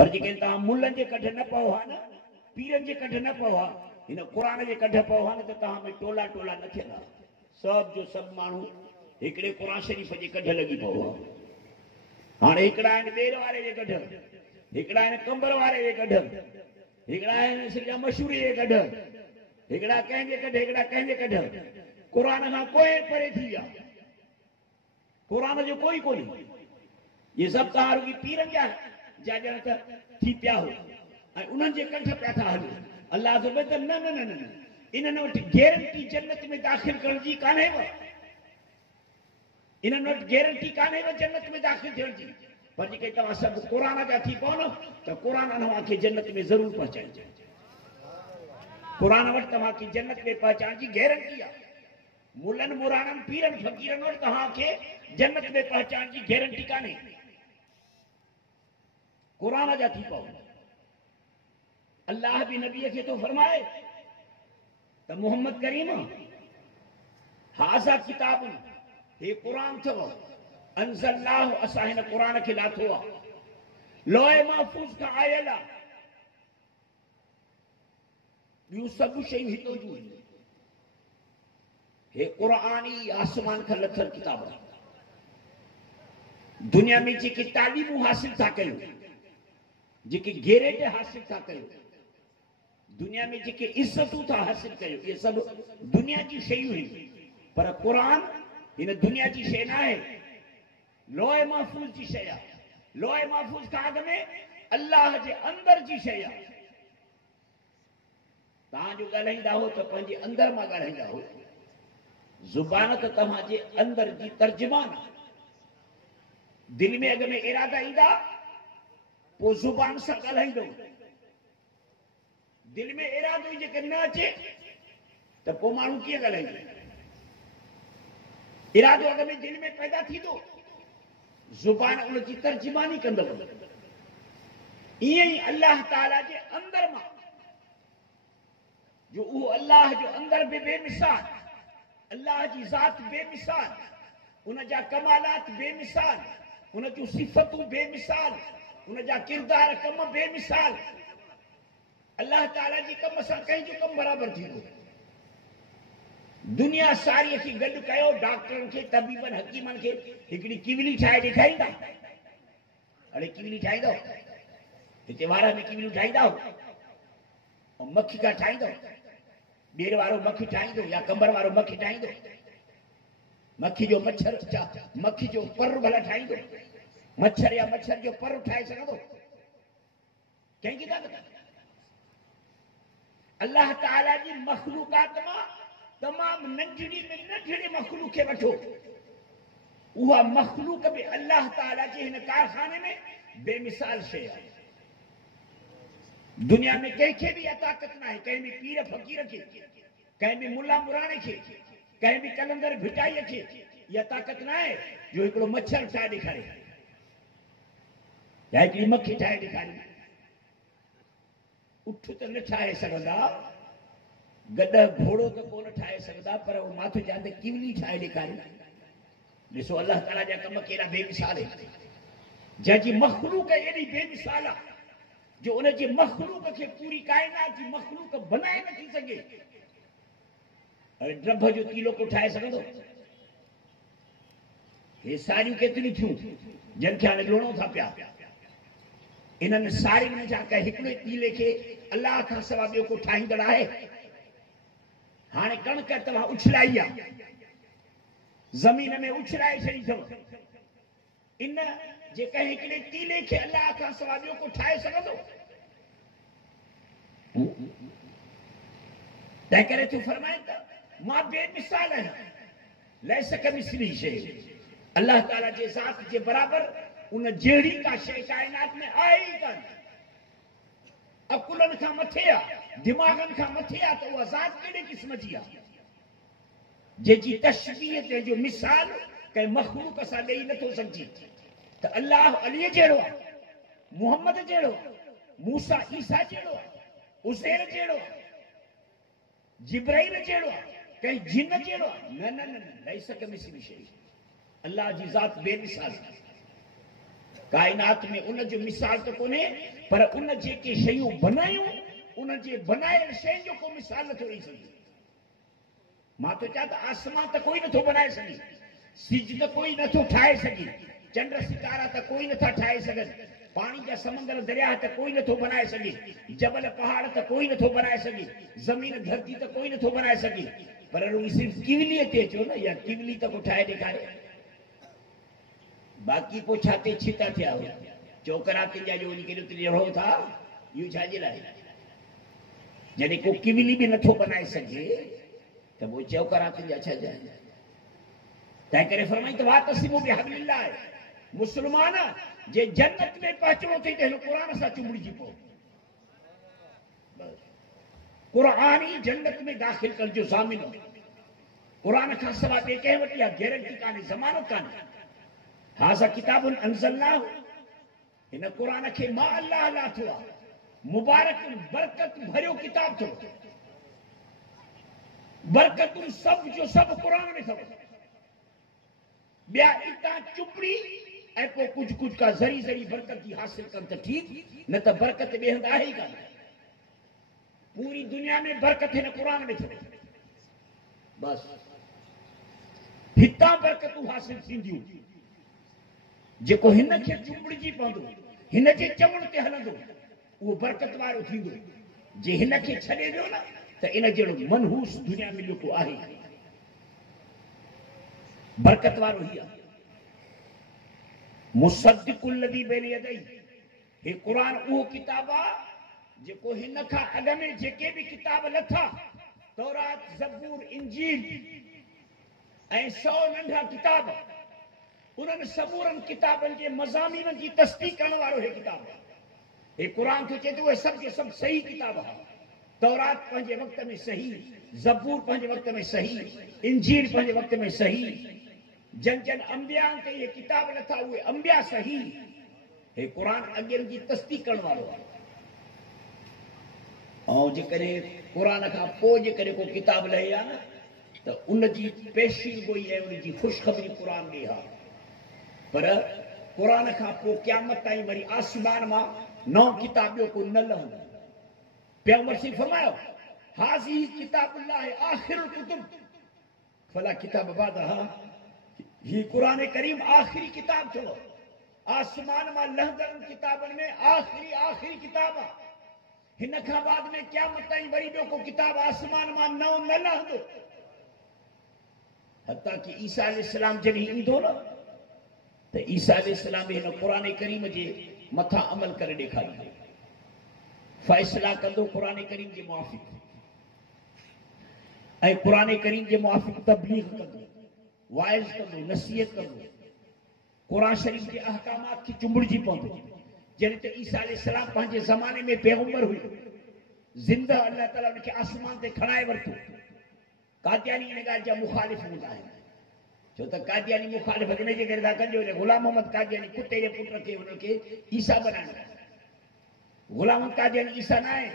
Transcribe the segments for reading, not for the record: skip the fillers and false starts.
पर जेके तव्हां मुल्हनि जे कढ न पओ हा न, पीरनि जे कढ न पओ हा, हिन क़ुरान जे कढ पओ हा न, त तव्हां में टोला टोला न थियंदा। सभु जो सभु माण्हू हिकिड़े क़ुरान शरीफ़ जे कढ लॻी पओ हा। हाणे हिकिड़ा आहिनि ॿेर वारे जे कढ, हिकिड़ा आहिनि कंबर वारे जे कढ, हिकिड़ा आहिनि सॼा मशहूर जे कढ, हिकिड़ा कंहिंजे कढ, हिकिड़ा कंहिंजे कढ। क़ुरान खां कोई परे थी विया, क़ुरान जो कोई कोन्हे। ये सभु तव्हां रुॻी पीरनि जा ॼण त थी पिया हो ऐं उन्हनि जे कंठ पिया था हलो। अलाह जो त न न न न, इन्हनि वटि गारंटी जन्नत में दाख़िल करण जी कान्हेव, इन्हनि वटि गारंटी कान्हेव जन्नत में दाख़िल थियण जी। पर जेके तव्हां सभु क़ुरान जा थी पओ न, त क़ुरान तव्हांखे जन्नत में ज़रूरु पहुचाइजे। क़ुरान वटि तव्हांखे जन्नत में पहुचाइण जी गारंटी आहे। मुल्हनि मुराणनि पीरनि फ़क़ीरनि वटि तव्हांखे जन्नत में पहुचाइण जी गारंटी कान्हे। क़ुरान जा थी पओ। अल्लाह भी नबीअ खे थो फरमाए त मोहम्मद करीम हाज़ा किताब, हे क़ुरान अथव, अंज़लनाहु, असां हिन क़ुरान खे लाथो आहे, लोहे महफूज़ खां आयल आहे, ॿियूं सभु शयूं हितो जूं आहिनि। हे क़ुरान ई आसमान खां लथल किताब आहे। दुनिया में जेके तालीमूं हासिल था कयूं, जेके ग्रेड हासिल था कयूं, दुनिया में जेके इज़तूं था हासिल कयूं, इहे सभु दुनिया जी शयूं आहिनि। पर क़ुरान हिन दुनिया जी शइ न आहे, लोहे महफूज़ जी शइ आहे। लोहे महफूज़ खां अॻ में अल्लाह जे अंदर जी शइ आहे। तव्हां जो ॻाल्हाईंदा हो त पंहिंजे अंदर मां ॻाल्हाईंदा हो, ज़ुबान त तव्हांजे अंदर जी तर्जुमान आहे। दिलि में अॻ में इरादा ईंदा, पोइ ज़ुबान सां ॻाल्हाईंदो। दिलि में इरादो जेके न अचे त पोइ माण्हू कीअं ॻाल्हाईंदो? इरादो अॻ में दिलि में पैदा थींदो, ज़ुबान उन जी तर्जुमानी कंदव। ईअं ई अल्लाह ताला जे अंदर मां, जो उहो अल्लाह जो अंदर बि बेमिसाल, अल्लाह जी ज़ात बेमिसाल, उन जा कमालात बेमिसाल, उन जूं सिफ़तूं बेमिसाल, उन जा किरदार कम बेमिसाल। अल्लाह ताला जी कम सां कंहिंजो कमु बराबरि थींदो? दुनिया सारीअ खे गॾु कयो, डॉक्टरनि खे, तबीबनि, हकीमनि खे हिकिड़ी किवली ठाहे ॾेखारींदा। अड़े किवली ठाहींदो, हिते वार में किवलियूं ठाहींदा, ऐं मखी खां ठाहींदो, ॿेर वारो मखी ठाहींदो या कंबर वारो मखी ठाहींदो, मखी जो मच्छर, मखी जो पर भला ठाहींदो, मच्छर या मच्छर जो पर ठाहे सघंदो? कंहिंजी ताक़त? अल्लाह ताला जी मखलूकात मां तमामु नंढड़ी में नंढड़े मखलूक खे वठो, उहा मखलूक बि अल्लाह ताला जे हिन कारखाने में बेमिसाल शइ आहे। दुनिया में कंहिंखे बि इहा ताक़त न आहे, कंहिं बि पीर फ़कीर खे, कंहिं बि मुला मुराणे खे, कंहिं बि कलंदर भिटाईअ खे इहा ताक़त न आहे जो हिकिड़ो मच्छर ठाहे ॾेखारे या हिकिड़ी मक्खी ठाहे ॾेखारे। उठ त न ठाहे सघंदा, गॾ घोड़ो त कोन ठाहे सघंदा, पर उहो माथो चाहे त किवली ठाहे ॾेखारे। ॾिसो अल्लाह ताला जा कम केॾा बेमिसाल आहिनि, जंहिंजी मखलूक एॾी बेमिसाल आहे जो उन जी मखलूक खे पूरी काइनात जी मखलूक बनाए नथी सघे। अरे ड्रभ जो तीलो को ठाहे सघंदो? हे सारियूं केतिरियूं थियूं जंहिंखे हाणे लोणो था पिया, इन्हनि सारियुनि जा कंहिं हिकिड़े तीले खे अलाह खां सवाइ ॿियो को ठाहींदड़ आहे? हाणे कणिक तव्हां उछलाई आहे, ज़मीन में उछलाए छॾी अथव, इन जे कंहिं हिकिड़े तीले खे अलाह खां सवाइ ॿियो को ठाहे सघंदो? तंहिं करे तूं फरमाए त मां बेमिसाल आहियां, लैस कमिस्लिही शै, अल्लाह ताला जे ज़ात जे बराबरि उन जहिड़ी का शइ काइनात में आहे ई कान। अकुलनि खां मथे आहे, दिमाग़नि खां मथे आहे, त उहा ज़ात कहिड़े क़िस्म जी आहे जंहिंजी तशबीह, जंहिंजो मिसाल कंहिं मखलूक सां ॾेई नथो सघिजे। त अल्लाह अलीअ जहिड़ो आहे, मुहम्मद जहिड़ो आहे, मूसा ईसा जहिड़ो आहे, उज़ैर जहिड़ो आहे, जिब्राइल जहिड़ो आहे, कंहिं जिन जहिड़ो आहे? न न न, लैस कमिस्लिही शै, अल्लाह जी ज़ात बेमिसाल। कायनात में उन जो मिसाल तो कोन्हे, पर उन जेके शयूं बनायूं उन जे बनायल शयुनि जो को मिसाल नथो ॾेई सघे। मां तो चवां त आसमान त कोई नथो बनाए सघे, सिज त कोई नथो ठाहे सघे, चंड सितारा त कोई नथा ठाहे सघनि, पानी जा समंदर दरिया त कोई नथो बनाए सघे, जबल पहाड़ त कोई नथो बनाए सघे, ज़मीन धरती त कोई नथो बनाए सघे, पर रुॻी सिर्फ़ किवलीअ ते अचो न, या किवली त को ठाहे ॾेखारे। बाक़ी पोइ छा ते छिता थिया हुआ चौकरातिन जा जो वञी केॾो रहो था, इहो छाजे लाइ? जॾहिं को किवली बि नथो बनाए सघे त पोइ चौकरातिन जा छा जा? तंहिं करे फरमाई त वातसिमू बिहब्लिल्लाह, मुस्लमान जे जन्नत में पहुचणो अथई त हिन क़ुर सां चुंबड़िजी पओ। क़ुर ई जन्नत में दाख़िल करण जो ज़ामिन आहे। क़ुर खां सवाइ ॿिए कंहिं वटि इहा गारंटी कान्हे, ज़मानत कान्हे। हाज़ा किताबुन अंज़लनाहु, हिन क़ुर खे मां अल्लाह लाथो आहे, मुबारक बरकत भरियो किताब थो। बरकतूं सभु जो सभु क़ुर में अथव। ॿिया इतां चुपड़ी ऐं पोइ कुझु कुझु का ज़री ज़री बरकत जी हासिल कनि त ठीकु, न त बरकत ॿिए हंधि आहे ई कान। पूरी दुनिया में बरकत हिन क़ुर में अथव। बसि हितां बरकतूं हासिल थींदियूं। जेको हिन खे चुंबड़िजी पवंदो, हिन जे चवण ते हलंदो, उहो बरकत वारो थींदो। जे हिन खे छॾे वियो न त इन जहिड़ो मनहूस दुनिया में ॿियो को आहे। बरकत वारो ही आहे। मुसद्दिकुल लज़ी बैन यदैहि, हे क़ुर उहो किताब आहे जेको हिन खां अॻ में जेके बि किताब लथा, तौरात, ज़बूर, इंजील ऐं 100 नंढा किताब, उन्हनि समूरनि किताबनि जे मज़ामीन जी तस्दीक़ करण वारो हे किताब आहे। हे क़ुर थो चए थो उहे सभु जे सभु सही किताब आहे। तौरात पंहिंजे वक़्त में सही, ज़बूर पंहिंजे वक़्त में सही, इंजील पंहिंजे वक़्त में सही, जन जन अंबियानि ते इहे किताब लथा उहे अंबिया सही। हे क़ुर अॻियनि जी तस्दीक़ करण वारो आहे। ऐं जेकॾहिं क़ुर खां पोइ जेकॾहिं को किताब लहे आहे न त उन जी पेशीन गोई ऐं उन जी ख़ुशख़बरी क़ुर ॾे आहे। पर क़ुर खां पोइ क़यामत ताईं वरी आसमान मां नओं किताब ॿियो को न लहंदो। पैगंबर से फरमायो, हाज़ी किताबुल्लाह आखिरुल कुतुब फला किताब बादहा, ही क़ुर करीम आखिरी किताब अथव। आसमान मां लहंदड़ किताबनि में आखिरी किताब आहे। हिन खां बाद में क़यामत ताईं वरी ॿियो को किताब आसमान मां नओं न लहंदो। हता कि ईसा अलैहिस्सलाम जॾहिं ईंदो न त ईसा अलैहिस्सलाम हिन क़ुर करीम जे मथां अमल करे ॾेखारींदो, फ़ैसिला कंदो क़ुर करीम जे मुआफ़िक़, ऐं क़ुर करीम जे मुआफ़िक़ तबलीग कंदो, वाइज़ कंदो, नसीहत कंदो, क़ुर शरीफ़ जे अहकामात खे चुंबड़िजी पवंदो। जॾहिं त ईसा अलैहिस्सलाम पंहिंजे ज़माने में पैगंबर हुई, ज़िंदा अल्लाह ताला उनखे आसमान ते खणाए वरितो। कादियानी इन ॻाल्हि जा मुखालिफ़ हूंदा आहिनि, छो त कादियानी मुखालिफ़ इन जे करे था कनि, ग़ुलाम मोहम्मद कादियानी कुते जे पुट खे हुनखे ईसा बनाइणो। ग़ुलाम मोहम्मद कादियानी ईसा न आहे।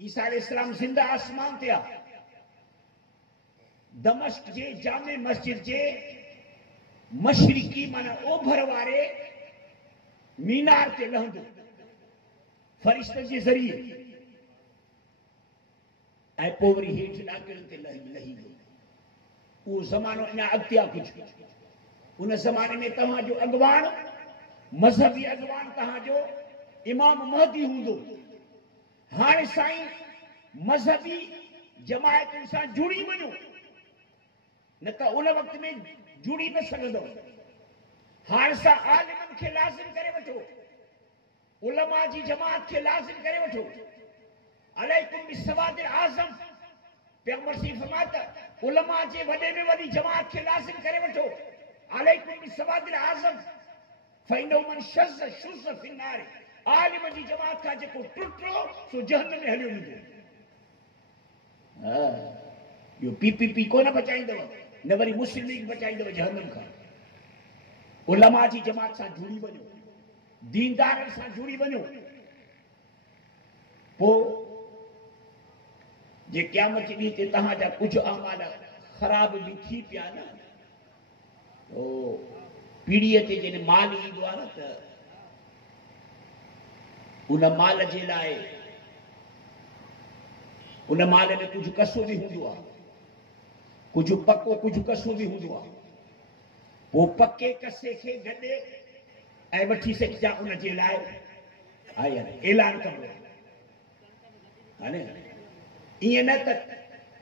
ईसा अलैहिस्सलाम ज़िंदा आसमान ते आहे। दमिश्क जे जामे मस्जिद जे मशरिकी माना ओभर वारे मीनार ते लहंदो फ़रिश्तनि जे ज़रिए, ऐं पोइ वरी हेठि ॾाकिरनि ते लही वियो। उहो ज़मानो अञा अॻिते आहे कुझु। उन ज़माने में तव्हांजो अॻवान, मज़हबी अॻवान तव्हांजो इमाम महदी हूंदो। हाणे साईं मज़हबी जमायतुनि सां जुड़ी वञो, न त उन वक़्त में जुड़ी न सघंदो। हाणे सां आलिमनि खे लाज़िम करे वठो, उलमा जी जमात खे लाज़िम करे वठो। अलैकुम बिस्सवादिल आज़म, पैगंबर से फरमाया त उलमा जे वॾे में वॾी जमात खे लाज़िम करे वठो। अलैकुम बिस्सवादिल आज़म फइन्नहु मन शज़ शुज़ फिन्नार, आलिम जी जमात खां जेको टुटो सो जहन्नम में हलियो वेंदो। इहो पीपीपी कोन बचाईंदव, न वरी मुस्लिम लीग बचाईंदव जहन्नम खां। उलमा जी जमात सां जुड़ी वञो, दीनदारनि सां जुड़ी वञो। पोइ जे क़यामत जे ॾींहं ते तव्हांजा कुझु अमाल ख़राब बि थी पिया न, पीढ़ीअ ते जॾहिं माल ईंदो आहे न त उन माल जे लाइ उन माल में कुझु कसो बि हूंदो आहे, कुझु पको कुझु कसो बि हूंदो आहे। पोइ पके कसे खे गॾे ऐं वठी सघिजा उन जे लाइ ऐलान कबो आहे। ईअं न त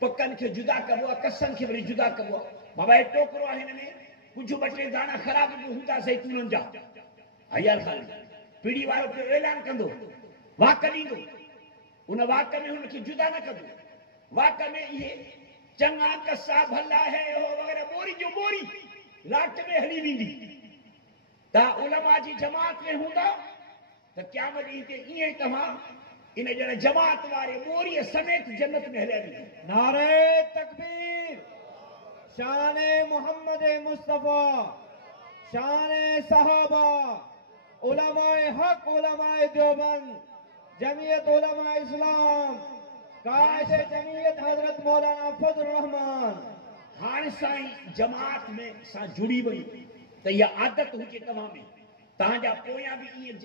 पकनि खे जुदा कबो आहे, कसनि खे वरी जुदा कबो आहे। बाबा हे टोकरो आहे, हिन में कुझु ॿ टे दाणा ख़राब बि हूंदा ज़ैतूननि जा। हयार ख़ाली पीढ़ी वारो पियो ऐलान कंदो, वाक ॾींदो, उन वाक में हुनखे जुदा न कंदो। वाक में इहे चङा कसा भला है हो वग़ैरह बोरी जो बोरी लाट में हली वेंदी। तव्हां उलमा जी जमात में हूंदा त क़यामत ॾींहं ते ईअं ई तव्हां इन ॼण जमात वारे बोरीअ समेत जन्नत में हलिया वेंदा। नारे तकबीर, शाने मोहम्मद मुस्तफा, शाने सहाबा, उलमाए हक, उलमाए देवबंद, जमीयत उलमा इस्लाम, कायदे जमीयत हजरत मौलाना फजल रहमान। हाणे साईं जमात में सां जुड़ी वई त इहा आदत हुजे तव्हां में, तव्हांजा पोयां बि ईअं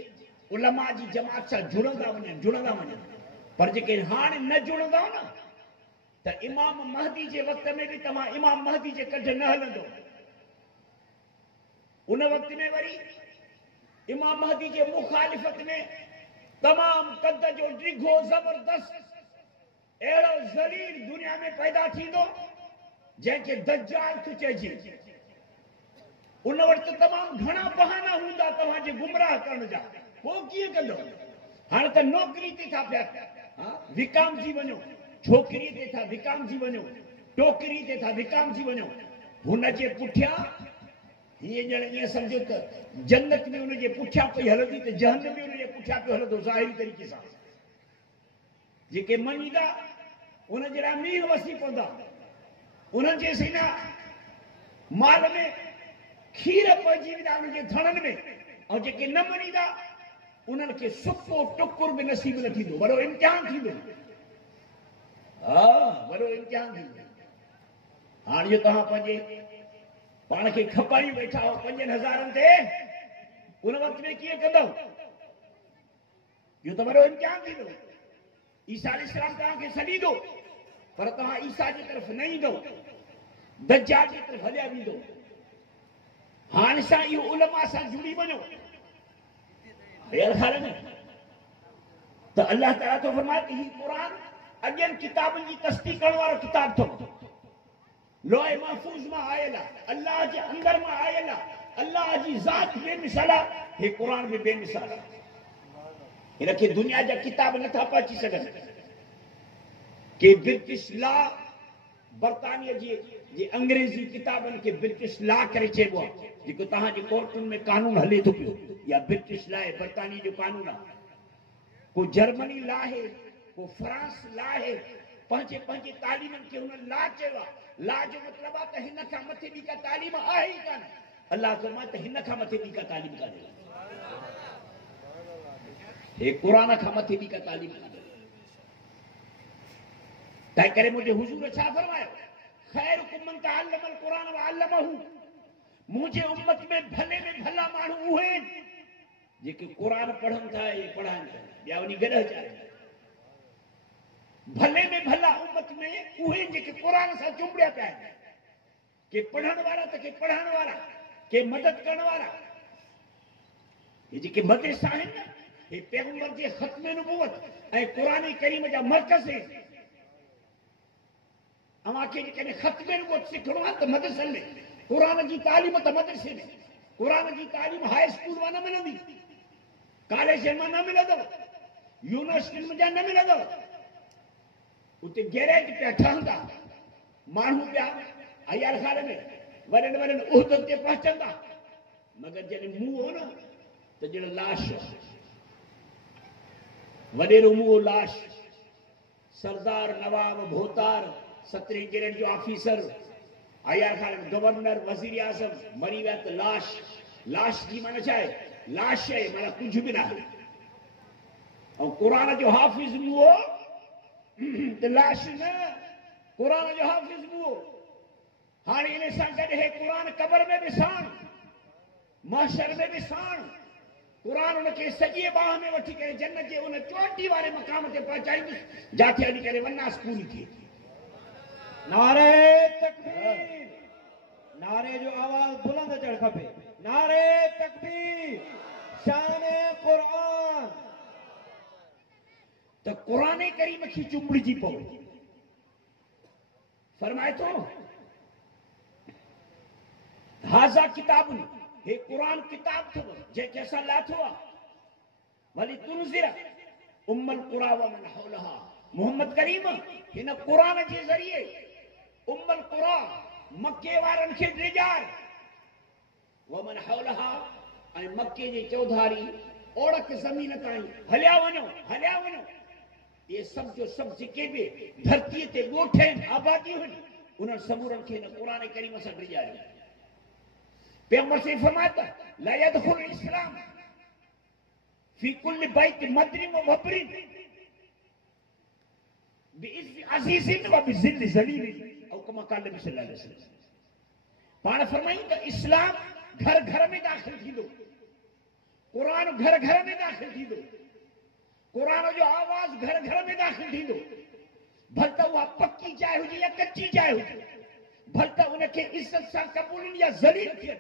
उलमा जी जमात सां जुड़ंदा वञनि। पर जेके हाणे न जुड़ंदव न त इमाम महदी जे वक़्त में बि तव्हां इमाम महदी जे कढ न हलंदो। उन वक़्त में वरी इमाम महदी जे मुखालिफ़त में तमाम कद जो डिघो ज़बरदस्त अहिड़ो ज़लील दुनिया में पैदा थींदो जंहिंखे दज्जाल थो चइजे। उन वटि तमामु घणा बहाना हूंदा तव्हांजे गुमराह करण जा। पोइ कीअं कंदो? हाणे त नौकिरी ते था पिया विकामजी वञो, छोकिरीअ ते था विकामजी वञो, टोकरी ते था विकामजी वञो। हुन जे पुठियां हीअं ॼण ईअं सम्झो त जन्नत में हुन जे पुठियां पई हलंदी त जहन्नम में हुन जे पुठियां पियो हलंदो। ज़ाहिरी तरीक़े सां जेके मञीदा उन जहिड़ा मींहं वसी पवंदा, उन्हनि जे सीना माल में खीर पइजी वेंदा उन्हनि जे धणनि में। ऐं जेके न मञीदा उन्हनि खे सुको टुकुर बि नसीब न थींदो। वॾो इम्तिहान थींदो, वॾो इम्तिहान थींदो। हाणे जो तव्हां पंहिंजे पाण खे खपाई वेठा हो 5000 ते, उन वक़्त में कीअं कंदव? इहो त वॾो इम्तिहान थींदो। ईसा अलैहिस्सलाम तव्हांखे छॾींदो, पर तव्हां ईसा जी तरफ़ न ईंदो, दज्जाल जी तरफ़ हलिया वेंदो। हाणे सां इहो उलमा सां जुड़ी वञो त अल्लाह ताला थो फरमाए त हीउ क़ुर अॻियनि किताबनि जी तस्दीक़ करण वारो किताब अथव। लोहे महफूज़ मां आयल आहे, अल्लाह जे अंदर मां आयल आहे, अल्लाह जी ज़ात बेमिसाल आहे। हे क़ुर बि बेमिसाल आहे। हिनखे दुनिया जा किताब नथा पहुची सघनि। के ब्रिटिश लॉ, बरतानिया जी अंग्रेज़ी किताबनि खे ब्रिटिश लॉ करे चइबो आहे। जेको तव्हांजे कोर्टुनि में कानून हले थो पियो, या ब्रिटिश लॉ आहे, बरतानिया जो कानून आहे। को जर्मनी लॉ आहे, को फ्रांस लॉ आहे। पंहिंजे पंहिंजे तालीमनि खे हुन लॉ चयो आहे। लॉ जो मतिलबु आहे त हिन खां मथे ॿी का तालीम आहे ई कान। अल्लाह फरमाए त हिन खां मथे ॿी का तालीम कान्हे। हे क़ुर खां मथे ॿी का तालीम कान्हे। तंहिं करे मुंहिंजे हुज़ूर छा फरमायो? ख़ैरुकुम मन तअल्लमल क़ुरान व अल्लमहु। मुंहिंजे उम्मत में भला माण्हू उहे आहिनि जेके क़ुर पढ़नि था ऐं पढ़ाइनि था। ॿिया वञी गॾु अचाइनि। भले में भला उम्मत में उहे जेके क़ुर सां चुंबड़िया पिया आहिनि। के पढ़ण वारा त के पढ़ाइण वारा, के मदद करण वारा। हे जेके मदरसा आहिनि न, हे पैगंबर जे ख़त्म नबूवत ऐं क़ुर करीम जा मर्कज़ आहिनि। अव्हांखे जेकॾहिं ख़त्म नबूवत सिखणो आहे त मदरसनि में, क़ुर जी तालीम त मदरसे में। क़ुर जी तालीम हाई स्कूल मां न मिलंदी, कॉलेजनि मां न मिलंदव, यूनिवर्सिटियुनि में न मिलंदव। उते गैरेज पिया ठहंदा, माण्हू पिया अयार खाल में वॾनि वॾनि उहिदनि ते पहुचंदा, मगर जॾहिं मुंहुं हो न त ॼण लाश, वॾेरो मुंहुं लाश। सरदार, नवाब, भोतार, 17 ग्रेड जो ऑफिसर, अयार खाल में गवर्नर, वज़ीर आज़म मरी विया त लाश। लाश जी माना छा आहे? लाश आहे माना कुझु बि न आहे। ऐं क़ुर जो हाफ़िज़ मुंहुं त लाश न, क़ुर जो हाफ़िज़ मुंहुं। हाणे इन सां गॾु हे क़ुर क़बर में बि साण महशर में भी साण कुरान उनके सॼे बाह में वठी करे जन्नत जे उन चोटी वारे मक़ाम ते पहुचाईंदुसि जाते हली करे वनास पूरी थी। नारे तकबीर, नारे जो आवाज बुलंद चढ़ खपे। नारे तकबीर, शान कुरान। तो कुरान करीम की चुंबड़जी पो फरमाए तो हाजा किताबुन, हे कुरान किताब थो जंहिंखे असां लाथो आहे। वली तुनज़िर उम्मल कुरा व मन हौलहा, मोहम्मद करीम हिन कुरान जे ज़रिए उम्मल कुरा मके वारनि खे ॾिॼार, व मन हौलहा ऐं मके जे चौधारी ओड़क ज़मीन ताईं हलिया वञो। ये सब जो सब जेके बि धरतीअ ते ॻोठ आहिनि आबादियूं आहिनि उन्हनि समूरनि खे हिन कुरान करीम सां ॾिॼारियो। पैगंबर से फरमाता ला यदखुल इस्लाम फी कुल्ल बैत मदरिन व वबरिन बिइज़्ज़ अज़ीज़िन व बिज़िल्ल ज़लील औ कमा क़ाल नबी सल्लल्लाहु अलैहि वसल्लम। पाण फरमाई त इस्लाम घर घर में दाख़िल थींदो, कुरान घर घर में दाख़िल थींदो, कुरान जो आवाज़ घर घर में दाख़िल थींदो। भल त उहा पक्की जाइ हुजे या कच्ची जाइ हुजे, भल त उनखे इज़्ज़त सां क़बूल या ज़लील थिए।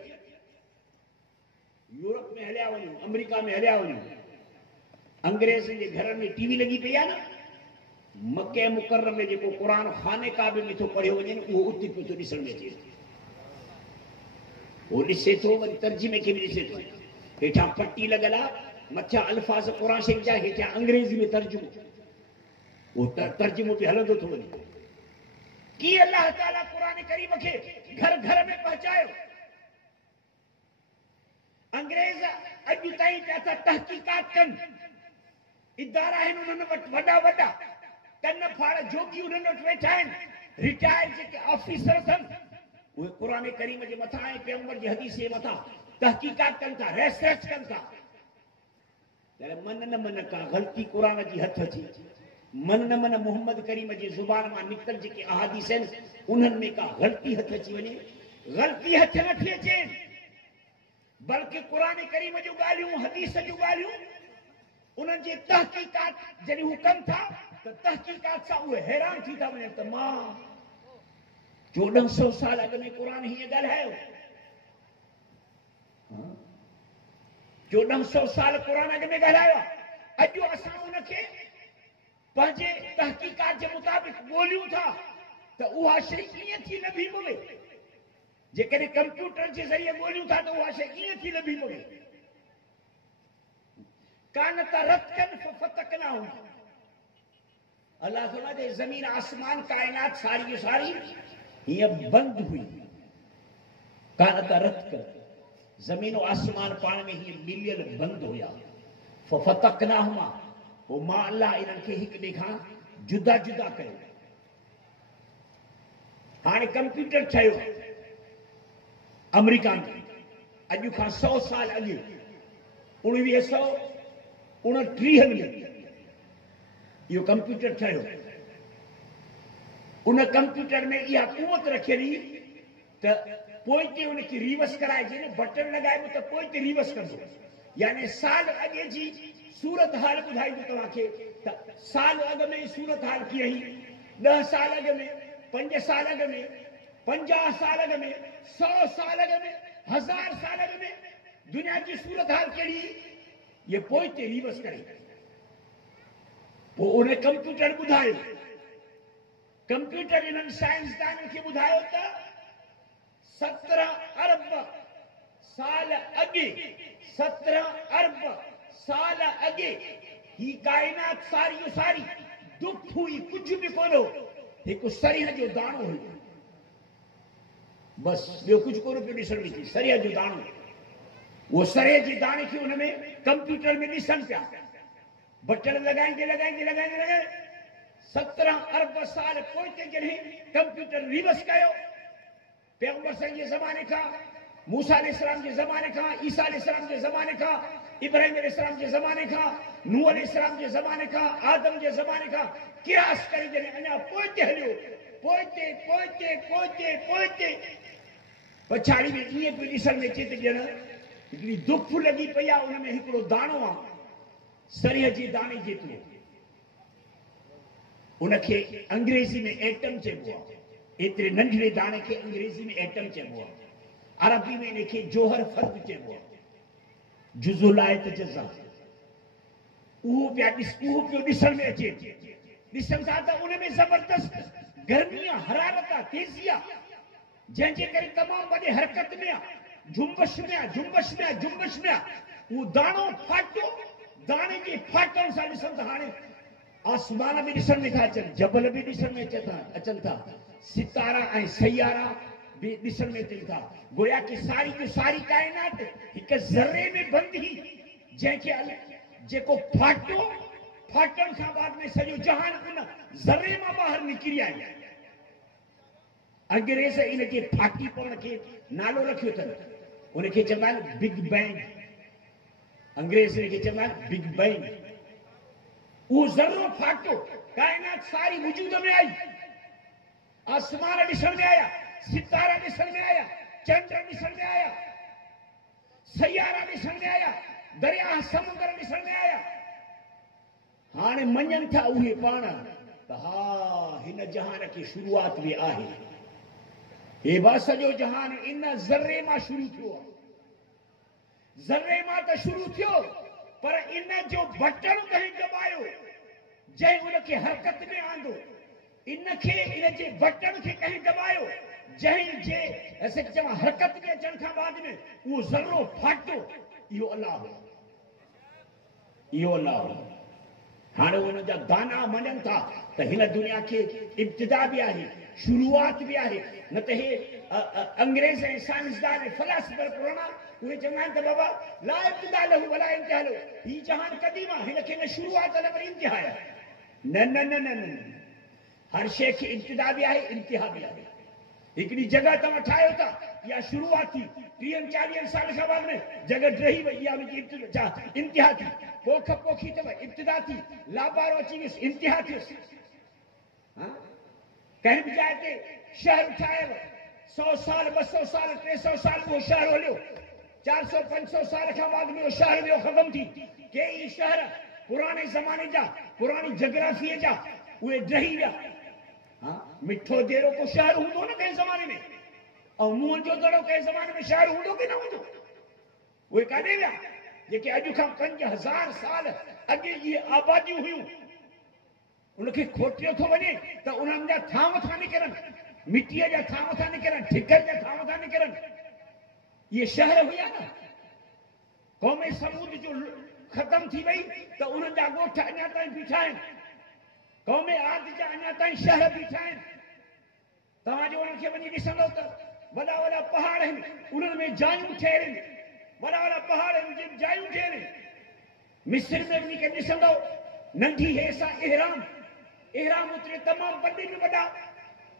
यूरोप में हलिया वञो, अमेरिका में हलिया वञो, अंग्रेज़नि जे घर में टीवी लॻी पई आहे न, मके मुकर्रम में जेको कुरान खाने काबे में थो पढ़ियो वञे उहो उते पियो थो ॾिसण में अचे। उहो ॾिसे थो वरी तर्जुमे खे बि ॾिसे थो, हेठां पटी लॻल आहे, मथियां अल्फाज़ कुरान शरीफ़ जा, हेठां अंग्रेज़ी में तर्जुमो, उहो तर्जुमो बि हलंदो थो वञे। कीअं अल्लाह ताला कुरान करीम खे घर घर में पहुचायो। अंग्रेज़ अॼु ताईं पिया था तहक़ीक़ात कनि, इदारा आहिनि उन्हनि वटि वॾा वॾा कन फाड़ जोगी उन्हनि वटि वेठा आहिनि, रिटायर जेके ऑफिसर अथनि उहे कुरान करीम जे मथां ऐं पैगंबर जी हदीस जे मथां तहक़ीक़ात कनि था, रिसर्च कनि था। मन न मन का ग़लती कुरान जी हथ अची, मन न मन मोहम्मद करीम जी ज़ुबान मां निकतल जेके अहादीस आहिनि उन्हनि में का ग़लती हथ अची वञे, ग़लती हथ नथी अचे, बल्कि कुरान करीम जूं ॻाल्हियूं हदीस जूं ॻाल्हियूं उन्हनि जे तहक़ीक़ात जॾहिं हू कनि था त तहक़ीक़ात सां उहे हैरान थी था वञनि त मां 1400 साल अॻु में कुरान हीअं ॻाल्हायो, 1400 साल कुरान अॻु में ॻाल्हायो, अॼु असां उनखे पंहिंजे तहक़ीक़ात जे मुताबिक़ ॻोल्हियूं था त उहा शइ ईअं थी न बीह पवे। जेकॾहिं कंप्यूटर जे ज़रिए ॻोल्हियूं था त उहा शइ ईअं थी न बीह पवे। कान त रतकन फतकनाहुम, अल्लाह फरमाए ज़मीन आसमान कायनात सारी जो सारी हीअं बंद हुई। कान त रतकन, ज़मीन और आसमान पाण में हीअं मिलियल बंद हुया। फतकनाहुमा, पोइ मां अल्लाह इन्हनि खे हिक ॿिए खां जुदा जुदा कयो। हाणे कंप्यूटर ठहियो अमेरिका में, अॼु खां 100 साल अॻु 1929 में इहो कंप्यूटर ठहियो। उन कंप्यूटर में इहा क़ुवत रखियल हुई त पोइ ते उनखे रिवर्स कराइजे न, बटन लॻाइबो त पोइ ते रिवर्स कंदो, यानी साल अॻे जी सूरत हाल ॿुधाईंदो तव्हांखे त साल अॻु में सूरत हाल कीअं हुई, 10 साल अॻु में, 5 साल अॻु में, 50 साल अॻु में, 100 साल अॻु में, 1000 साल अॻु में दुनिया जी सूरत हाल कहिड़ी, ये पोइ ते रिवर्स करे। पोइ उन कंप्यूटर ॿुधायो, कंप्यूटर इन्हनि साइंसदाननि खे ॿुधायो त 17 अरब साल अॻे, 17 अरब साल अॻे ही काइनात सारी जो सारी दुख हुई, कुझु बि कोन हो, हिकु सरियह जो दाणो हुयो, बसि ॿियो कुझु कोन पियो ॾिसण में अचे, सरियह जो दाणो। उहो सरियह जे दाणे खे हुन में कंप्यूटर में ॾिसनि पिया, बटन लॻाईंदे लॻाईंदे लॻाईंदे लॻाए 17 अरब साल पोइ ते जॾहिं कंप्यूटर रिवर्स कयो, पैगंबर साईं जे ज़माने खां, मूसा अलैहिस्सलाम जे ज़माने खां, ईसा अलैहिस्सलाम जे ज़माने खां, इब्राहिम अलैहिस्सलाम जे ज़माने खां, नूह अलैहिस्सलाम जे ज़माने खां, आदम जे ज़माने खां कियास करे जॾहिं अञा पोइ ते हलियो, पोइ ते पछाड़ी में ईअं पियो ॾिसण में अचे त ॼण हिकिड़ी दुख लगी पई आहे उन में हिकिड़ो दाणो आहे सरिह जे दाणे जेतिरो उनखे अंग्रेज़ी में एटम चइबो आहे एतिरे नंढड़े दाणे खे अंग्रेज़ी में एटम चइबो आहे अरबी में इनखे जोहर फर्द चइबो आहे जुज़ुल आहे त जज़ा उहो पियो ॾिसण में अचे ॾिसनि था त उन में ज़बरदस्त गर्मी आहे हरारत आहे तेज़ी आहे जंहिंजे करे तमामु वॾे हरकत में आहे जुम्बश में आहे जुम्बश में आहे जुम्बश में आहे उहो दाणो फाटो दाणे जे फाटण सां ॾिसनि था हाणे आसमान बि ॾिसण में था अचनि जबल बि ॾिसण में अचनि था सितारा ऐं सयारा भी ॾिसण में अचनि था गोया कि सारी जो सारी काइनात हिकु ज़र्रे में बंदि ही जंहिंखे जेको फाटो फाटण खां बाद में सॼो जहान उन ज़र्रे मां ॿाहिरि निकिरी आयो अंग्रेज़ इनखे फाटी पवण खे नालो रखियो अथनि उनखे चवंदा आहिनि बिग बैंग अंग्रेज़ इनखे चवंदा आहिनि बिग बैंग वो ज़र्रो फाटो कायनात सारी वजूद में आई आसमान ॾिसण में आया सितारा ॾिसण में आया चंड ॾिसण में आया सयारा ॾिसण में आया दरिया समुंदर ॾिसण में आया हाणे मञनि था उहे पाण त हा हिन जहान की शुरुआत भी आहे हे बा सॼो जहान इन ज़र्रे मां शुरू थियो आहे ज़र्रे मां त शुरू थियो पर इन जो बटन कंहिं दबायो जंहिं उनखे हरकत में आंदो इनखे इन जे बटन खे कंहिं दबायो जंहिं जे असां चवां हरकत में अचण खां बाद में उहो ज़र्रो फाटो इहो अलाह हो इहो अलाह हो हाणे उन जा दाना मञनि था त हिन दुनिया खे इब्तिदा बि आहे शुरूआत बि आहे न त हे अंग्रेज़ ऐं साइंसदान ऐं फ़िलासफ़र पुराणा उहे चवंदा आहिनि त बाबा ला इब्तिदा लहू वला इंतिहा लहू ही जहान क़दीम आहे हिनखे न शुरूआत न पर इंतिहा आहे न न न न न हर शइ खे इब्तिदा बि आहे इंतिहा बि आहे हिकिड़ी जॻह तव्हां ठाहियो था या शुरूआत थी 30-40 साल खां बाद में जॻह ड्रही वई इहा मुंहिंजी इंतिहा थी पोख पोखी अथव इब्तिदा थी लाबारो अची वियुसि इंतिहा थियुसि कंहिं बि जाइ ते शहर ठाहियव 100 साल 200 साल 300 साल उहो शहर हलियो 400-500 साल खां बाद में उहो शहर वियो ख़तम थी कई शहर पुराणे ज़माने जा पुराणी जोग्राफीअ जा उहे ड्रही विया मिठो देरो को शहर हूंदो न कंहिं ज़माने में ऐं मुंहं जो दड़ो कंहिं ज़माने में शहर हूंदो की न हूंदो उहे काॾे विया जेके अॼु खां 5000 साल अॻु इहे आबादियूं हुयूं उनखे खोटियो थो वञे त उन्हनि जा थांव था निकिरनि मिटीअ जा थांव था निकिरनि ठिकर जा थांव था निकिरनि इहे शहर हुया न क़ौमे समूद जो ख़तम थी वई त उन्हनि जा ॻोठ अञा ताईं बीठा आहिनि क़ौमे आद जा अञा ताईं शहर बीठा आहिनि तव्हांजो उन्हनि खे वञी ॾिसंदो त वॾा वॾा पहाड़ आहिनि उन्हनि में जायूं ठहियल आहिनि वॾा वॾा पहाड़ आहिनि जिन जायूं ठहियल आहिनि मिस्र में वञी करे ॾिसंदो नंढी हेसां एहराम उतरे तमामु वॾे में वॾा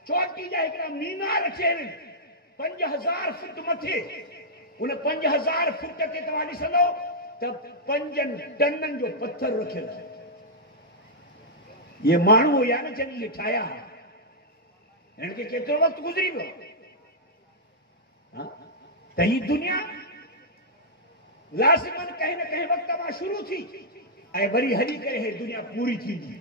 चौटी जा हिकिड़ा मीनार ठहियल आहिनि 5000 फुट मथे उन 5000 फुट ते तव्हां ॾिसंदो त 5 टननि जो पत्थर रखियल आहे ये माण्हू हुया न जॾहिं इहे ठाहिया हिन खे केतिरो वक़्तु गुज़री वियो त ही दुनिया लाज़िमन कंहिं न कंहिं वक़्त मां शुरू थी ऐं वरी हली करे हे दुनिया पूरी थींदी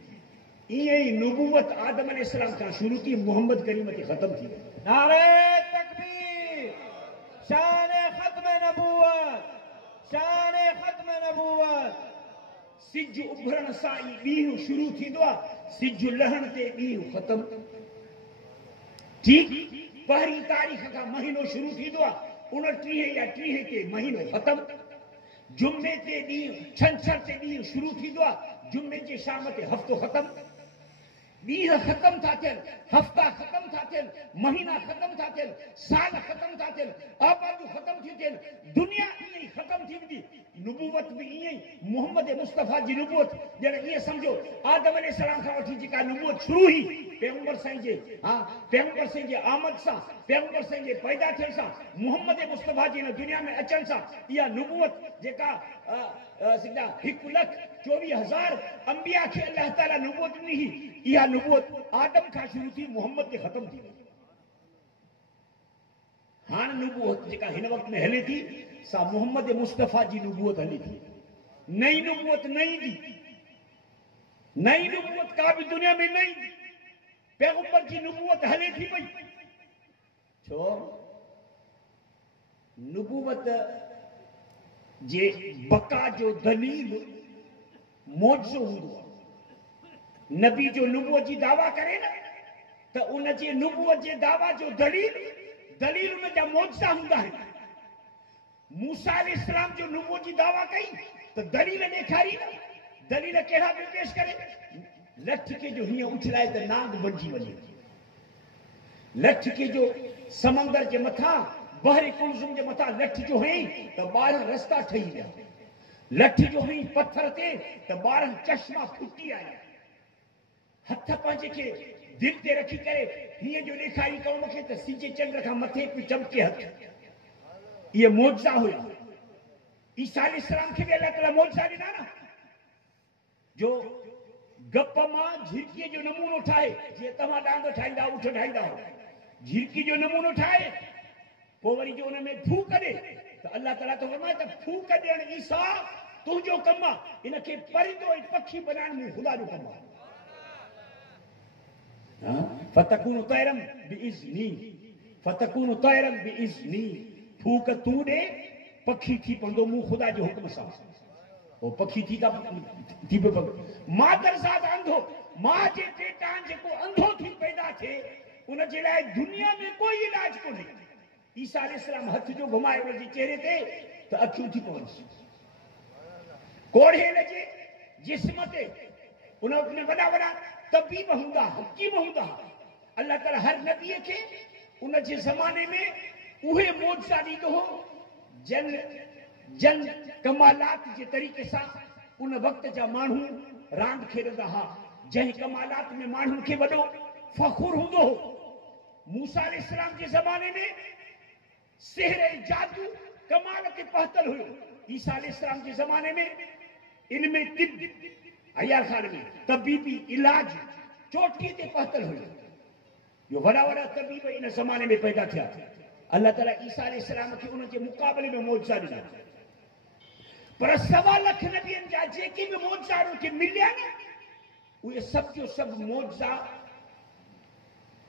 ईअं ई नुबुवत आदम अलैहिस्सलाम खां शुरू थी मोहम्मद करीम ते ख़तम थी वई नारे तकबीर शान ख़त्म नबूवत शान ख़त्म नबूवत सिज उभरण सां ई ॾींहुं शुरू थींदो आहे सिज लहण ते ॾींहुं ख़तम ठीकु पहिरीं तारीख़ खां महीनो शुरू थींदो आहे 29 या 30 ते महीनो ख़तम जुमे ते ॾींहुं छंछर ते ॾींहुं शुरू थींदो आहे जुमे जे शाम ते हफ़्तो ख़तम ॾींहं ख़तम था थियनि हफ़्ता ख़तम था थियनि महीना ख़तम था थियनि साल ख़तम था थियनि आबादियूं ख़तम थियूं थियनि दुनिया ईअं ई ख़तम थी वेंदी नुबुवत भी ईअं ई मोहम्मद मुस्तफ़ा जी नुबुवत ॼण ईअं सम्झो आदम अलैहिस्सलाम खां वठी जेका नुबुवत शुरू हुई पैगंबर साईं जे पैगंबर साईं जे आमद सां पैगंबर साईं जे पैदा थियण सां मोहम्मद मुस्तफ़ा जी हिन दुनिया में अचण सां इहा नुबुवत जेका 1,24,000 अंबिया खे अल्लाह ताला नुबुवत ॾिनी हुई इहा नुबुवत आदम खां शुरू थी मोहम्मद ते ख़तम थी वई हाण नुबूअत जेका हिन वक्त में हले थी सा मोहम्मद मुस्तफ़ा जी नुबूअत हले थी। नई नुबूअत नई दी, नई नुबूअत का भी दुनिया में नई दी। पैगंबर जी नुबूअत हले थी पई। छो नुबूवत जे बका जो दलील मौजो हूंदो आहे। नबी जो नुबूवत जी दावा करे न त उन जे नुबूवत जे दावा जो दलील उन जा मौजा हूंदा आहिनि। मूसा अलैहिस्सलाम जो नुबूवत जी दावा कई त दलील ॾेखारी न। दलील कहिड़ा बि पेश करे। लठ के जो हीअं उछलाए त नांग बणिजी वञे। लठ के जो समंदर जे मथां बहरे कुलज़ुम जे मथां लठ जो हई त 12 रस्ता ठही विया। लठ जो हई पत्थर ते त 12 चश्मा फुटी आया। हथ पंहिंजे खे दिल ते रखी करे हीअं जो ॾेखारी क़ौम खे त सिज चंड खां मथे पियो चमके हथ। इहे मौजा हुया। ईसा अलैहिस्सलाम खे बि अलाह ताला मौजा ॾिना न। जो गप मां झिरकीअ जो नमूनो ठाहे, जीअं तव्हां डांग ठाहींदा उठ ठाहींदा हो, झिरकी जो नमूनो ठाहे पोइ वरी जो हुन में फूक ॾे त अलाह ताला तो फरमाए त फूक ॾियण ईसा तुंहिंजो कमु आहे। इन खे परिंदो ऐं पखी बनाइण में ख़ुदा जो कमु आहे। फतकून तैरम बिइज़्नी, फतकून तैरम बिइज़्नी। फूक तूं ॾे पखी थी पवंदो मूं ख़ुदा जे हुक्म सां। वो पखी थी था थी पियो पवे। मादर साद अंधो, मां जे पेटां जेको अंधो थी पैदा थिए उन जे लाइ दुनिया में कोई इलाज कोन्हे। ईसा अलैहिस्सलाम हथ जो घुमाए उनजे चेहरे ते त अखियूं थी पवनि। कोढ़ियल जे जिस्म ते उन में वॾा वॾा तबीब हूंदा, हकीम हूंदा। अल्लाह ताला हर नबीअ खे उन जे ज़माने में उहे मौजा ॾींदो हो जन कमालात जे तरीक़े सां उन वक्त जा माण्हू रांदि खेॾंदा हुआ। जंहिं कमालात में माण्हुनि खे वॾो फ़खुर हूंदो हो। मूसा अलैहिस्सलाम जे ज़माने में सिहर ऐं जादू कमाल ते पहुतल हुयो। ईसा अलैहिस्सलाम जे ज़माने में इनमें तिब अयार खान में तबीबी इलाज चोटी ते पहुतल हुयो। जो वॾा वॾा तबीब इन ज़माने में पैदा थिया। अल्लाह ताला ईसा अलैहिस्सलाम खे उन जे मुक़ाबले में मौजा ॾिना। पर 1.25 लख नबियनि जा जेके बि मौजा उनखे मिलिया न उहे सभु जो सभु मौजा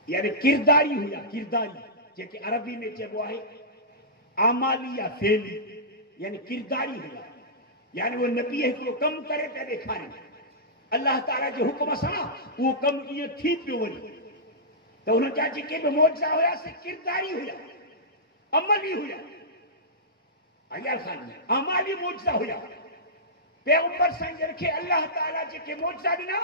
यानी किरदारी हुया। किरदारी जेके अरबी में चइबो आहे आमाली या फेली यानी किरदारी हुया। यानी वो नबी हिकिड़ो कमु करे पिया ॾेखारनि अल्लाह ताला जे हुकुम सां उहो कमु ईअं थी पियो वञे। त हुन जा जेके बि मौजा हुया से किरदारी हुया, अमली हुया। अयार खान में अमाली मौजा हुया। पैगंबर संजर खे अल्लाह ताला जेके मौजा ॾिना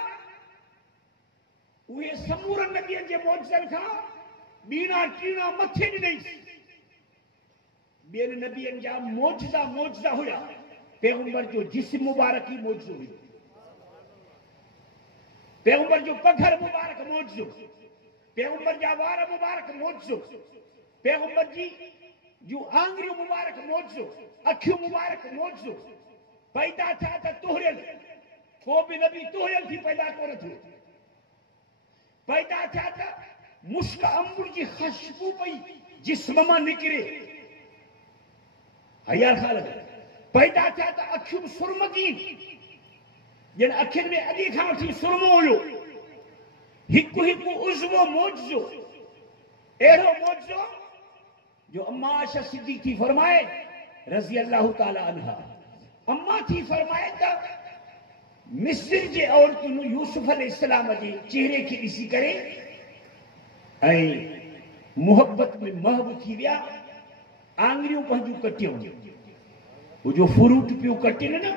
उहे समूरनि नबियनि जे मौजनि खां ॿीणा टीणा मथे ॾिनईं। ॿियनि नबियनि जा मौजा हुया। पैगंबर जो जिस्म मुबारक ही मौजो हुयो। पैगंबर जो पघर मुबारक मौजो, पैगंबर जा वार मुबारक मौजो, पैगंबर जी जो आंगरियूं मुबारक मौजो, अखियूं मुबारक मौजो। पैदा थिया त तुहरियल, को बि नबी तुहरियल थी पैदा कोन थियो। पैदा थिया त मुश्क अंबुर जी खुशबू पई जिस्म मां निकिरे। हयार खां लॻे पैदा थिया त अखियूं सुरमगी ॼण अखियुनि में अॻे खां वठी सुरमो हुयो। हिकु हिकु उज़वो मौजो, अहिड़ो मौजो जो अम्मा आयशा सिद्दीक़ थी फरमाए रज़ी अल्लाह ताला अन्हा, अम्मा थी फरमाए त मिस्र जे औरतुनि यूसुफ अलैहिस्सलाम जे चेहरे खे ॾिसी करे ऐं मोहब्बत में महव थी विया। आंगरियूं पंहिंजूं कटियूं। वो जो फ्रूट पियो कटिन न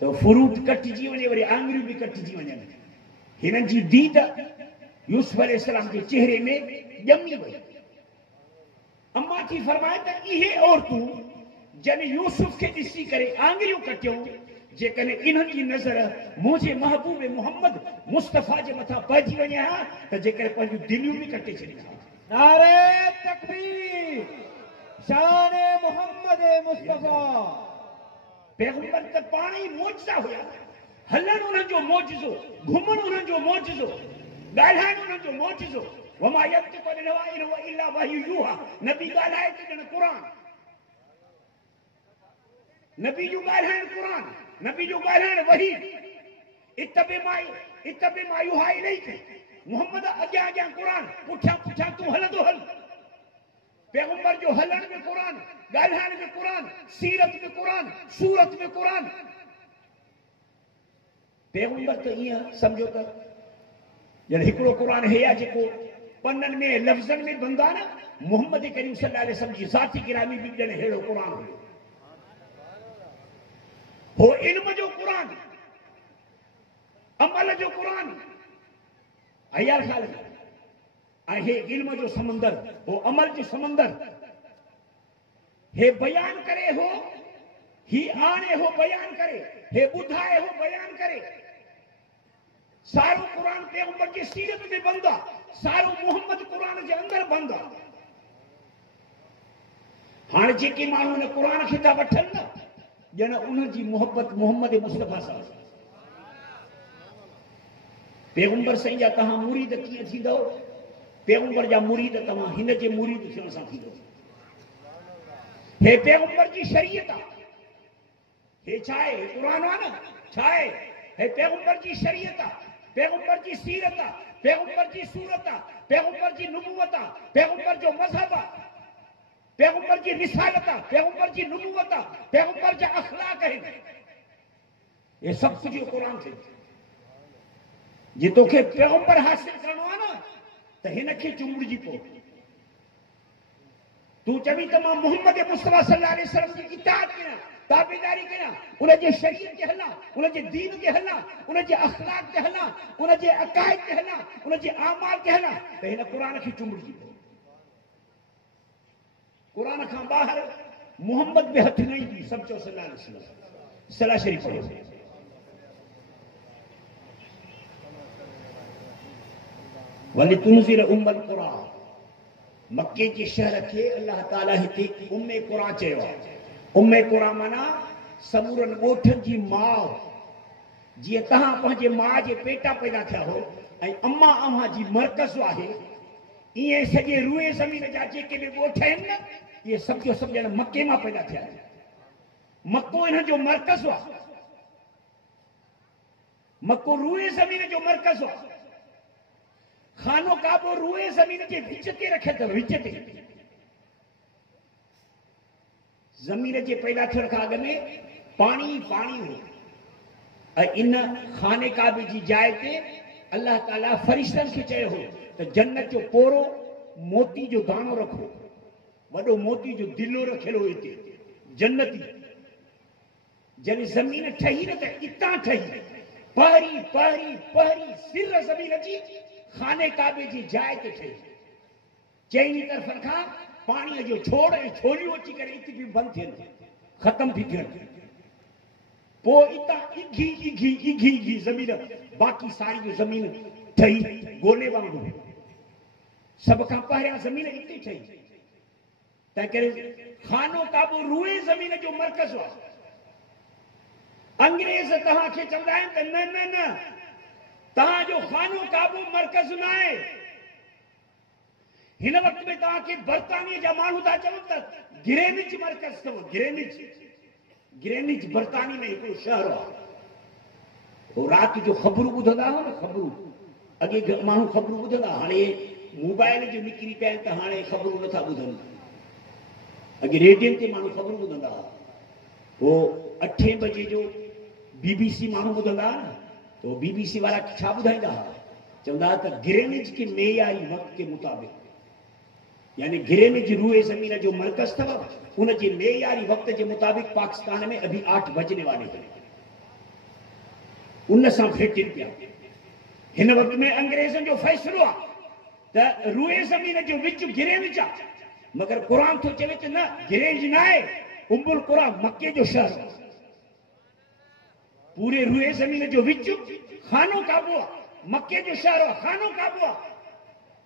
तो फ्रूट कटिजी वञे वरी आंगरियूं बि कटिजी वञनि। हिननि जी दीद यूसुफ अलैहिस्सलाम जे चेहरे में ॼमी वई। अम्मा थी फरमाए त इहे औरतूं जन यूसुफ खे ॾिसी करे आंगरियूं कटियूं जेकॾहिं इन्हनि जी नज़र मुंहिंजे महबूब मोहम्मद मुस्तफ़ा जे मथां पइजी वञे हा त जेकॾहिं पंहिंजूं दिलियूं बि कटे छॾीनि हा। नारे तकबीर, शान मोहम्मद मुस्तफ़ा। पैगंबर त पाण ई मौजज़ा हुया। हलण उन्हनि जो मौजज़ो, घुमण उन्हनि जो मौजज़ो, ॻाल्हाइण उन्हनि जो मौजज़ो। वमा यंतिकु अनिल हवा इन हुवा इल्ला वहयु यूहा। नबी ॻाल्हाए त ॼण क़ुर। नबी जो ॻाल्हाइण क़ुर, नबी जो ॻाल्हाइण वही। इत्तबि मा यूहा इलैक। मोहम्मद अॻियां अॻियां क़ुर, पुठियां पुठियां तूं हलंदो हल। पैगंबर जो हलण में क़ुर, ॻाल्हाइण में क़ुर, सीरत में क़ुर, सूरत में क़ुर। पैगंबर त ईअं सम्झो त ॼण हिकिड़ो क़ुर हे आहे जेको पन्ननि में लफ़्ज़नि में बंदि आहे न। मोहम्मद करीम सल्लल्लाहु अलैहि वसल्लम जी ज़ाती गिरामी बि ॼण अहिड़ो क़ुर हुयो। हो इल्म जो क़ुर, अमल जो क़ुर। यार ख़्याल ऐं हे इल्म जो समंदर, हो अमल जो समंदर, हे बयान करे हो, ही आणे हो बयान करे, हे ॿुधाए हो बयान करे। सारो क़ुर पैगंबर जी सीरत में बंद आहे, सारो मोहम्मद क़ुर जे अंदर बंद आहे। हाणे जेके माण्हू हिन क़ुर खे था वठनि न, ॼण उन जी मोहब्बत मोहम्मद मुस्तफ़ा सां। पैगंबर साईं जा तव्हां मुरीद कीअं थींदव? पैगंबर जा मुरीद तव्हां हिन जे मुरीद थियण सां थींदव। हे पैगंबर जी शरीयत आहे, हे छा आहे? क़ुर आहे न, छा आहे? हे पैगंबर जी शरीयत आहे, पैगंबर जी सीरत आहे, पैगंबर जी सूरत आहे, पैगंबर जी नुबुवत आहे, पैगंबर जो मज़हब आहे, पैगंबर जी रिसालत आहे, पैगंबर जी नुबुवत आहे, पैगंबर जा अखलाक आहिनि। ये सब कुछ क़ुर थे। जे तोखे पैगंबर हासिल करणो आहे न त हिन खे चुंबड़जी पो। तू चवी त मां मोहम्मद मुस्तफ़ा सल्लल्लाहु अलैहि वसल्लम जी इताअत कयां, ताबेदारी कयां, उन जे शरीयत ते हलां, उन जे दीन ते हलां, उन जे अखलाक ते हलां, उन जे अकाइद ते हलां, उन जे आमाल ते हलां त हिन क़ुर खे चुंबड़जी पो। क़ुर खां ॿाहिरि मोहम्मद बि हथ न ईंदी। सभु चओ सल्लल्लाहु अलैहि वसल्लम। सलाह शरीफ़ पढ़ो। वली तुनज़िर उम्मल क़ुरा। मक्के जे शहर खे अल्लाह ताला हिते उम्मे क़ुरा चयो आहे। उम्मे क़ुरा माना समूरनि ॻोठनि जी माउ। जीअं तव्हां पंहिंजे माउ जे पेटा पैदा थिया हो ऐं अम्मा अव्हां जी मर्कज़ आहे, ईअं सॼे रूए ज़मीन जा जेके बि ॻोठ आहिनि न, इहे सभु जो सभु ॼण मके मां पैदा थिया आहिनि। मको हिन जो मर्कज़ आहे, मको रूए ज़मीन जो मर्कज़ आहे। खानो काबो रूए ज़मीन जे विच ते रखियल अथव, विच ते। ज़मीन जे पैदा थियण खां अॻु में पाणी पाणी हो ऐं इन खाने काबे जी जाइ ते अल्लाह ताला फ़रिश्तनि खे चयो हो त जन्नत जो पोरो मोती जो दाणो रखो। वॾो मोती जो दिलो रखियल हो हिते जन्नती। जॾहिं ज़मीन ठही न त इतां ठही, पहिरीं पहिरीं पहिरीं सिर ज़मीन जी खाने काबे जी जाइ ते ठही। चइनी तरफ़नि खां पाणीअ जो छोड़ ऐं छोलियूं अची करे इते बि बंदि थियनि, ख़तम थी थियनि। पोइ इतां इघी इघी इघी इघी ज़मीन, बाक़ी सारी जो ज़मीन ठही गोले वांगुरु। सभ खां पहिरियां ज़मीन इते ठही। तंहिं करे खानो काबो रूए ज़मीन जो मर्कज़ आहे। अंग्रेज़ तव्हांखे चवंदा आहिनि त न न न, तव्हांजो खानो काबो मर्कज़ न आहे। हिन वक़्त में तव्हांखे बर्तानिया जा माण्हू था चवनि त ग्रेनिच मर्कज़ अथव। ग्रेनिच, ग्रेनिच बर्तानिया में हिकिड़ो शहर आहे। हो राति जो ख़बरूं ॿुधंदा हुआ न, ख़बरूं। अॻे माण्हू ख़बरूं ॿुधंदा, हाणे मोबाइल जो निकिरी पिया आहिनि त हाणे ख़बरूं नथा ॿुधनि। अॻे रेडियो ते माण्हू ख़बरूं ॿुधंदा हुआ। हो 8 बजे जो BBC माण्हू ॿुधंदा हुआ न, तो BBC वारा छा ॿुधाईंदा हुआ? चवंदा हुआ त ग्रेनिच के मेयारी वक़्त के मुताबिक़, यानी ग्रेनिच रूए ज़मीन जो मर्कज़ अथव, उन जे मेयारी वक़्त जे मुताबिक़ पाकिस्तान में अभी 8 बजने वाले हैं। उन सां भेटनि पिया। हिन वक़्त में अंग्रेज़नि जो फ़ैसिलो आहे त रूए ज़मीन जो विच ग्रेनिच आहे, मगर क़ुर थो चवे त न, ग्रेनिच न आहे। उम्मुल क़ुरा मके जो शहर, पूरे रूए ज़मीन जो विच खानो काबो आहे, मके जो शहर आहे, खानो काबो आहे।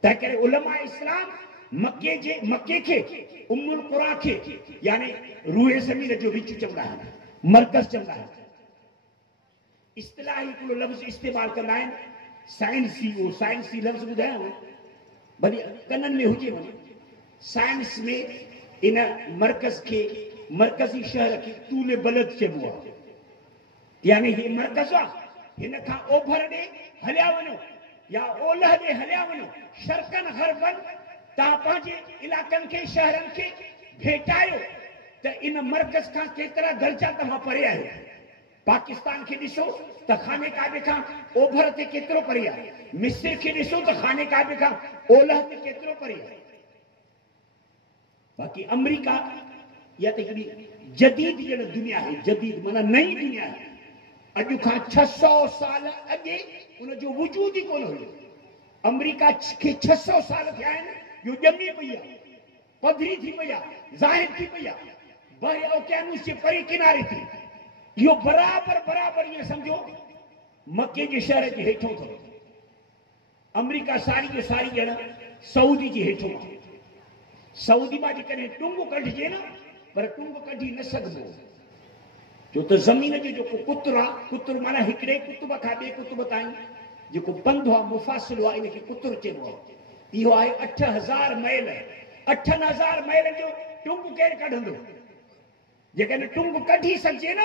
तंहिं करे उलमा इस्लाम मके खे उम्मुल क़ुरा खे यानी रूए ज़मीन जो विच चवंदा आहिनि, मर्कज़ चवंदा आहिनि। इस्तिलाही हिकिड़ो लफ़्ज़ इस्तेमालु कंदा आहिनि, साइंसी। उहो साइंसी लफ़्ज़ ॿुधायांव, भली कननि में हुजे वञे। साइंस में इन मरकज़ के मरकज़ी शहर खे तूल बलद चइबो आहे, यानी ही मरकज़ आहे, हिन खां ओभर ॾे हलिया वञो या ओलह ॾे हलिया वञो, शर्क़न ग़रबन तव्हां पंहिंजे इलाइक़नि खे शहरनि खे भेटायो त इन मरकज़ खां केतिरा दर्जा तव्हां परे आहियो। पाकिस्तान खे ॾिसो त खाने काबे खां ओभर ते केतिरो परे आहे, मिस्र खे ॾिसो त खाने काबे खां ओलह ते केतिरो परे आहे। बाक़ी अमेरिका या त हिकिड़ी जदीद ॼण दुनिया आहे, जदीद माना नई दुनिया आहे। अॼु खां 600 साल अॻे उनजो वजूद ई कोन हुयो। अमेरिका खे 600 साल थिया आहिनि, जो ॼमी पई आहे, पधरी थी पई आहे, ज़ाहिर थी पई आहे, बहरे ओकियानूस जे परे किनारे थी। इहो बराबर ईअं सम्झो मके जे शहर जे हेठों अथव। अमेरिका सारी जो सारी ॼण सऊदी जे हेठों आहे। सऊदी मां जेकॾहिं टुंग कढिजे न, पर टुंग कढी न सघिबो, छो त ज़मीन जो जेको कुतुर आहे, कुतुर माना हिकिड़े कुतुब खां ॿिए कुतुब ताईं जेको पंधु आहे, मुफ़ासिलो आहे, इनखे कुतुर चइबो आहे। इहो आहे 8000 मैल। 8000 मैल जो टुंग केरु कढंदो? जेकॾहिं टुंग कढी सघिजे न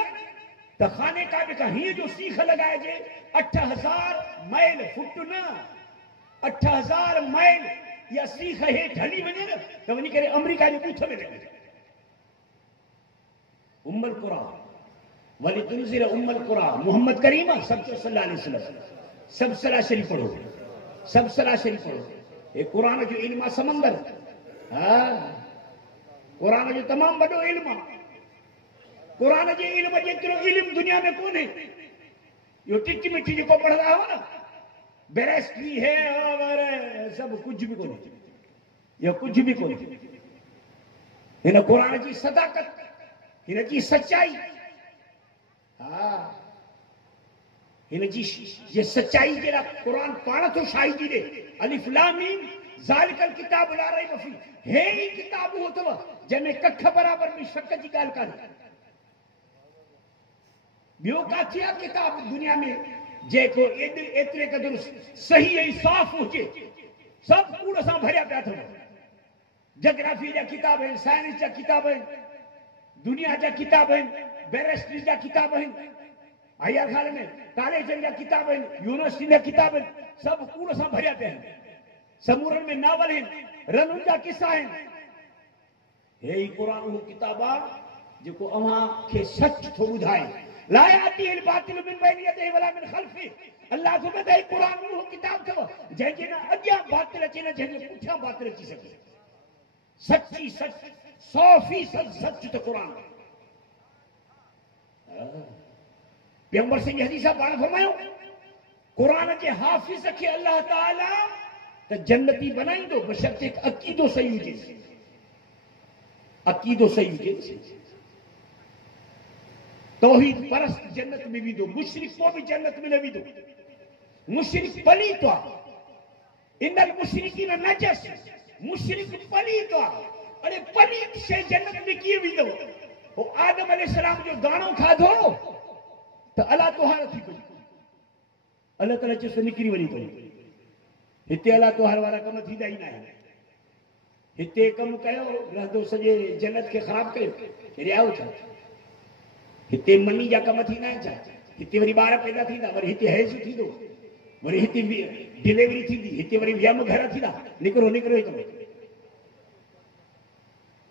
त खाने काबे खां हीअं जो सीख लॻाइजे 8000 मैल, फुट न 8000 मैल इहा सीख हेठि हली वञे न त वञी करे अमेरिका जे ॻूठ में लॻे। उम्मुल कुरा वली तुनज़िर उम्मुल कुरा मोहम्मद करीम सल्लल्लाहु अलैहि वसल्लम। सब सलाह शरीफ पढ़ो, सब सलाह शरीफ पढ़ो। ये कुरान जो इल्म आहे समंदर। कुरान जो तमामु वॾो इल्म आहे। कुरान जे इल्म जेतिरो इल्म दुनिया में कोन्हे। इहो टिकी मिठी जेको पढ़ंदा हुआ न, बैरिस्ट्री है और सब कुझु बि कोन्हे, इहो कुझु बि कोन्हे। हिन कुरान जी सदाकत, हिन जी सचाई, हिन जी जे सचाई जे लाइ कुरान पाण थो शाहिदी ॾे। अलिफ लाम मीम ज़ालिकल किताब ला रैब फी। हे ई किताब उहो अथव जंहिंमें कख बराबर में शक जी ॻाल्हि कान्हे। ॿियो काथे आहे किताब दुनिया में जेको एतिरे क़दुरु सही ऐं साफ़ हुजे? सभु कूड़ सां भरिया पिया अथव। जोग्राफी जा किताब आहिनि, साइंस जा किताब आहिनि, दुनिया जा किताब आहिनि, बैरिस्ट्री जा किताब आहिनि, हया ख़ाने में कॉलेजनि जा किताब आहिनि, यूनिवर्सिटी जा किताब आहिनि, सभु कूड़ सां भरिया पिया आहिनि। समूरनि में नावल आहिनि, रनुनि जा किसा आहिनि। हे ई क़ुरान उहो किताब आहे जेको अव्हां खे सच थो ॿुधाए। ला यातीहिल बातिल मिन बैनि यदैहि वला मिन ख़ल्फिहि। अल्लाह जो ॿुधाई क़ुरान उहो किताब अथव जंहिंजे न अॻियां बातिल अचे न जंहिंजे पुठियां बातिल अची सघे। सची सच 100% सच त क़ुरान। पैगंबर सिंह हदीस पाण फरमायो क़ुरान जे हाफ़िज़ खे अल्लाह ताला त जन्नती बनाईंदो बशर्ते अक़ीदो सही हुजे। अक़ीदो सही हुजे, तौहीद परस्त जन्नत में वेंदो, मुशरिक को बि जन्नत में न वेंदो। मुशरिक पलीत आहे। इनल मुशरिकीन नजस, मुशरिक पलीत आहे। अरे पलीत शइ जन्नत में कीअं वेंदो? हो आदम अलैहिस्सलाम जो दाणो खाधो त अलाह तोहार थी पई। अलाह ताला चयसि निकिरी वञी पई। हिते अलाह तोहार वारा कम थींदा ई न आहिनि। हिते कमु कयो रहंदो सॼे जन्नत खे ख़राबु कयो, हेॾे आयो छा? हिते मनी जा कम थींदा आहिनि छा? हिते वरी ॿार पैदा थींदा, वरी हिते हैज़ थींदो, वरी हिते डिलीवरी थींदी, हिते वरी वियम घर थींदा। निकिरो निकिरो हिकु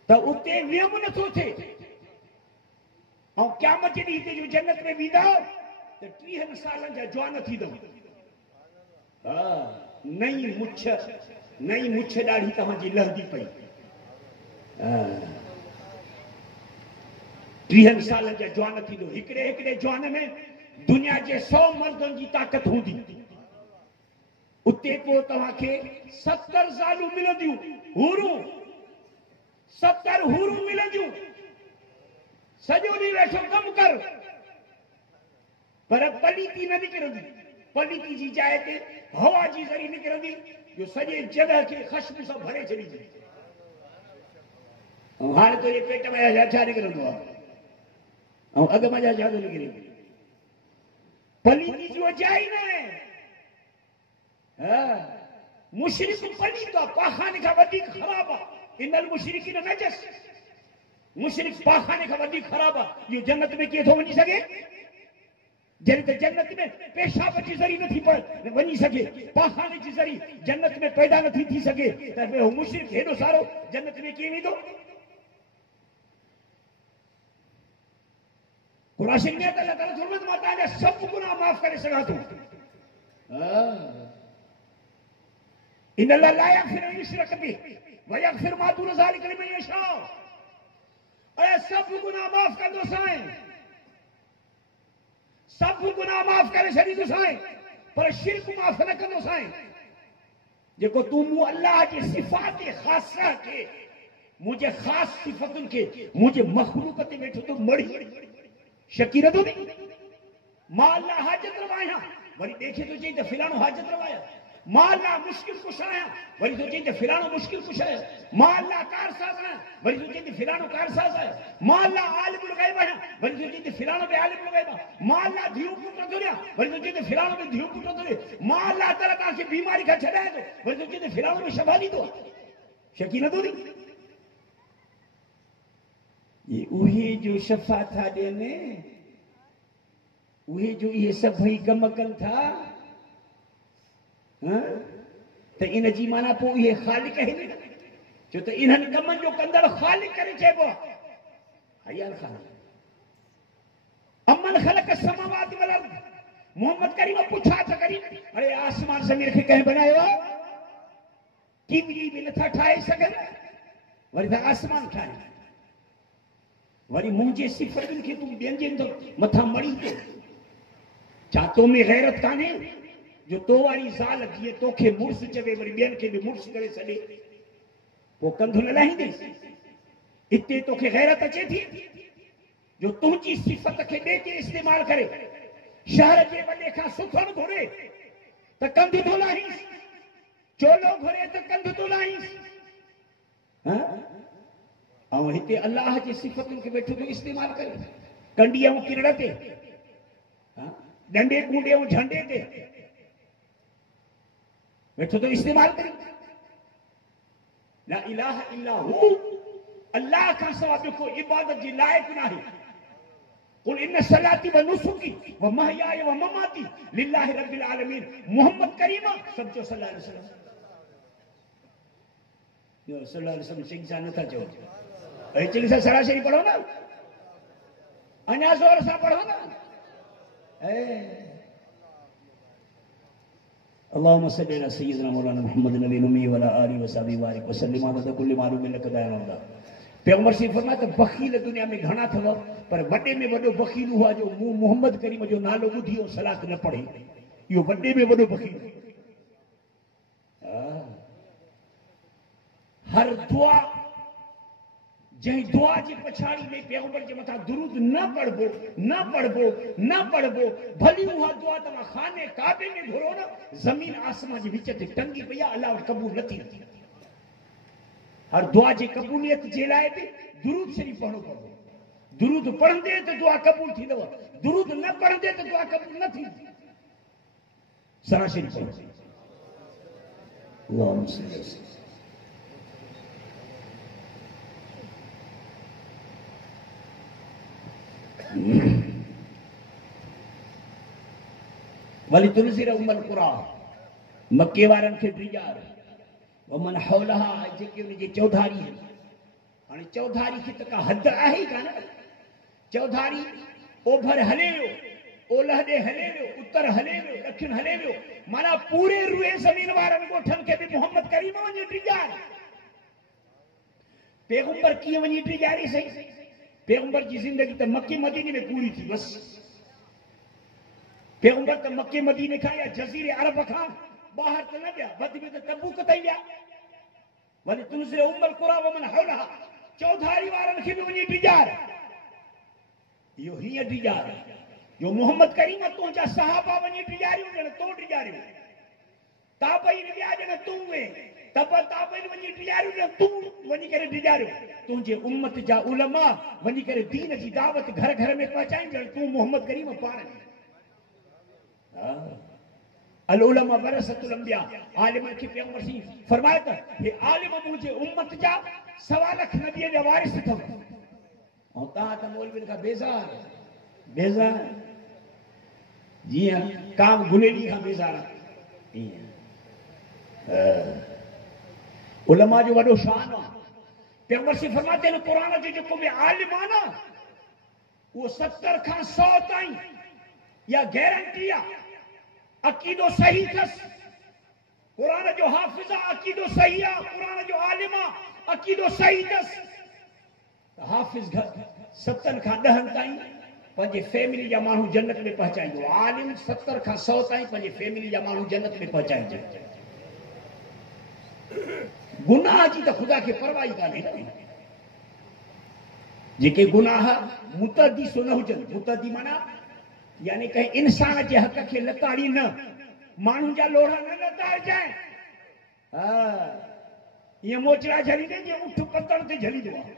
त उते वियम नथो थिए। ऐं क़यामत जे ॾींहुं हिते जो जन्नत में वेंदा त 30 सालनि जा जवान थींदव। नई मुछ ॾाढी तव्हांजी लहंदी पई। 30 सालनि जा जवान थींदो। हिकिड़े जवान में दुनिया जे 100 मर्दनि जी ताक़त हूंदी। उते पोइ तव्हांखे 70 ज़ालूं मिलंदियूं, हूरूं 70 हूरूं मिलंदियूं। सॼो ॾींहुं वेठो कमु कर, पर पलीती न निकिरंदी। पलीती जी जाइ ते हवा जी ज़री निकिरंदी जो सॼे जॻह खे ख़ुशबू सां भरे छॾींदी। ऐं हाणे तुंहिंजे पेट में छा निकिरंदो आहे ऐं अॻ में छा थो निकिरे? पलीती जो जाइ न आहे। मुशरिक पलीत आहे, पाखाने खां वधीक ख़राब आहे। इनल मुशरिकीन नजस, मुशरिक पाखाने खां वधीक ख़राब आहे। इहो जन्नत में कीअं थो वञी सघे? जॾहिं त जन्नत में पेशाब जी ज़री नथी वञी सघे, पाखाने जी ज़री जन्नत में पैदा नथी थी सघे, त उहो मुशरिक हेॾो सारो जन्नत में कीअं वेंदो? क़ुरान शरीफ़ में अल्लाह ताला फरमाए मां तव्हांजा सभु गुनाह माफ़ करे सघां थो। इन अल्लाह ला यग़फिरु अन युशरक बिही व यग़फिरु मा दून ज़ालिका लिमन यशाअ। ऐं सभु गुनाह माफ़ कंदो साईं, सभु गुनाह माफ़ करे छॾींदो साईं, पर शिरक माफ़ न कंदो साईं। जेको तूं मूं अल्लाह जी सिफ़ात ख़ासा खे, मुंहिंजे ख़ासि सिफ़तुनि खे मुंहिंजे मख़लूक़ ते वेठो थो मड़ी शकी नथो नी। मां अल्लाह हाजत रवा आहियां, वरी ॾेखे थो चई त फिलाणो हाजत रवा आहे। मां अल्लाह मुश्किल कुश आहियां, वरी थो चई त फिलाणो मुश्किल कुश आहे। मां अल्लाह कारसाज़ आहियां, वरी थो चई त फिलाणो कारसाज़ आहे। मां अल्लाह आलिमुल ग़ैब आहियां, वरी थो चई त फिलाणो बि आलिमुल ग़ैब आहे। मां अल्लाह धीउ पुट थो ॾियां, वरी थो चई त फिलाणो बि धीउ पुट थो ॾे। मां अल्लाह ताला तव्हांखे बीमारी खां छॾाए थो, वरी थो चई त फिलाणो बि शफ़ा ॾींदो आहे। शकी नथो नी? ये उहे जो शफ़ा था ॾियनि, उहे जो इहे सभई कम कनि था, त इन जी माना पोइ इहे ख़ालिक आहिनि, छो त इन्हनि कमनि जो कंदड़ ख़ालिक करे चइबो आहे। हयाल ख़ान अमन ख़लक़ समावाति वल अर्द, मोहम्मद करीम पुछा त करी, अरे आसमान ज़मीन खे कंहिं बनायो आहे? कीमरी बि नथा ठाहे सघनि, वरी त आसमान ठाहे। वरी मुंहिंजे सिफ़तुनि खे तूं ॿियनि जे मथां मड़ी थो। छा तो में गैरत कान्हे जो तो वारी ज़ाल जीअं तोखे मुड़ुस चवे, वरी ॿियनि खे बि मुड़ुस करे छॾे, पोइ कंधु न लाहींदेसि? हिते तोखे गैरत अचे थी जो तुंहिंजी सिफ़त खे ॿिए खे इस्तेमालु करे शहर जे वॾे खां सुखण घुरे त कंधु थो लाहींसि, चोलो घुरे त कंधु थो लाहींसि। ऐं हिते अल्लाह जी सिफ़तुनि खे वेठो थो इस्तेमालु करे, कंडी ऐं किरड़ ते, डंडे कूंडे ऐं झंडे ते वेठो थो इस्तेमालु करे। ला इलाहा इल्ला हू, अल्लाह खां सवाइ ॿियो को इबादत जी लाइक़ न आहे। कुल इन सलाती व नुसुकी व महयाय व ममाती लिल्लाहि रब्बिल आलमीन। मोहम्मद करीम सब जो सल्लल्लाहु अलैहि वसल्लम, जो सल्लल्लाहु अलैहि वसल्लम सिंह सां नथा चओ, ऐं चिंग सां सरासरी पढ़ो न, अञा ज़ोर सां पढ़ो न। अल्लाहुम्मा सल्लि अला सय्यिदिना मौलाना मुहम्मद नबी उम्मी व अला आलिहि व सहबिहि बारिक वसल्लिम अदद कुल्लि मालूम लक दायरा। पैगंबर से फरमाया त बखील दुनिया में घणा अथव, पर वॾे में वॾो बखील हुआ जो मूं मोहम्मद करीम जो नालो ॿुधी ऐं सलात न पढ़े। इहो वॾे में वॾो बखील। हर दुआ, जंहिं दुआ जी पछाड़ी में पैगंबर जे मथां दुरूद न पढ़बो, भली उहा दुआ तव्हां खाने काबे में घुरो न, ज़मीन आसमान जे विच ते टंगी पई आहे, अल्लाह वटि क़बूल नथी थी। हर दुआ जी क़बूलियत जे लाइ बि दुरूद शरीफ़ पढ़णो पवंदो। दुरूद पढ़ंदे त दुआ क़बूल थींदव, दुरूद न पढ़ंदे त दुआ क़बूल न थींदी। सरा शरीफ़ पढ़ो। अल्लाहुम्मा सल्लि अलैहि वली तुनज़िर उम्मल क़ुरा, मक्के वारनि खे ड्रिजार, वमन हौलहा, जेके उन जी चौधारी आहिनि। हाणे चौधारी खे त का हद आहे ई कान। चौधारी ओभर हले वियो, ओलह ॾे हले वियो, उत्तर हले वियो, ॾखिण हले वियो, माना पूरे रुए ज़मीन वारनि ॻोठनि खे बि मोहम्मद करीम वञी ड्रिजार। पैगंबर कीअं वञी ड्रिजारी सही? पैगंबर जी ज़िंदगी त मक्के मदीने में पूरी थी बस। पैगंबर त मक्के मदीने खां या जज़ीरे अरब खां ॿाहिरि त न विया, वधि में त तबूक ताईं विया। वरी तुनज़िर उम्मल क़ुरा वमन हौलहा, चौधारी वारनि खे बि वञी ड्रिजार। इहो हीअं ड्रिजार जो मोहम्मद करीम तुंहिंजा सहाबा वञी ड्रिजारियूं, ॼण तूं ड्रिजारियूं। ताबईन विया ॼण तूं वे, ताबईन वञी ड्रिजारियूं, ॼण तूं वञी करे ड्रिजारियूं। तुंहिंजे उम्मत जा उलमा वञी करे दीन जी दावत घर घर में पहुचाइनि, ॼण तूं मोहम्मद करीम पाण। अल उलमा वरसतुल अंबिया, आलिम खे पैगंबर सी फरमाया त हे आलिम मुंहिंजे उम्मत जा 1.25 लाख नबीअ जा वारिस अथव। ऐं तव्हां त मौलवियुनि खां बेज़ार बेज़ार, जीअं काम गुलेली खां बेज़ार आहे ईअं। उलमा जो वॾो शान आहे। पैगंबर सी फरमाते आहिनि क़ुरान जो जेको बि आलिम आहे न, वो 70 खां 100 ताईं या गारंटी आहे अकीदो सही अथसि। क़ुरान जो हाफ़िज़ आहे, अकीदो सही आहे। क़ुरान जो आलिम आहे, अकीदो सही अथसि। हाफ़िज़ 70 खां 10 ताईं पंहिंजे फैमिली जा माण्हू जन्नत में पहुचाईंदो। आलिम 70 खां 100 ताईं पंहिंजे फैमिली जा माण्हू जन्नत में पहुचाईंदो। गुनाह जी त ख़ुदा खे परवाह ई कान्हे न। जेके गुनाह मुतअद्दी सो न हुजनि, मुतअद्दी माना यानी कंहिं इंसान जे हक़ खे लताड़ी न, माण्हू जा लोढ़ा न लताड़जांइ। ईअं मोचड़ा झलींदे जीअं उठ पतड़ ते झलींदो आहे।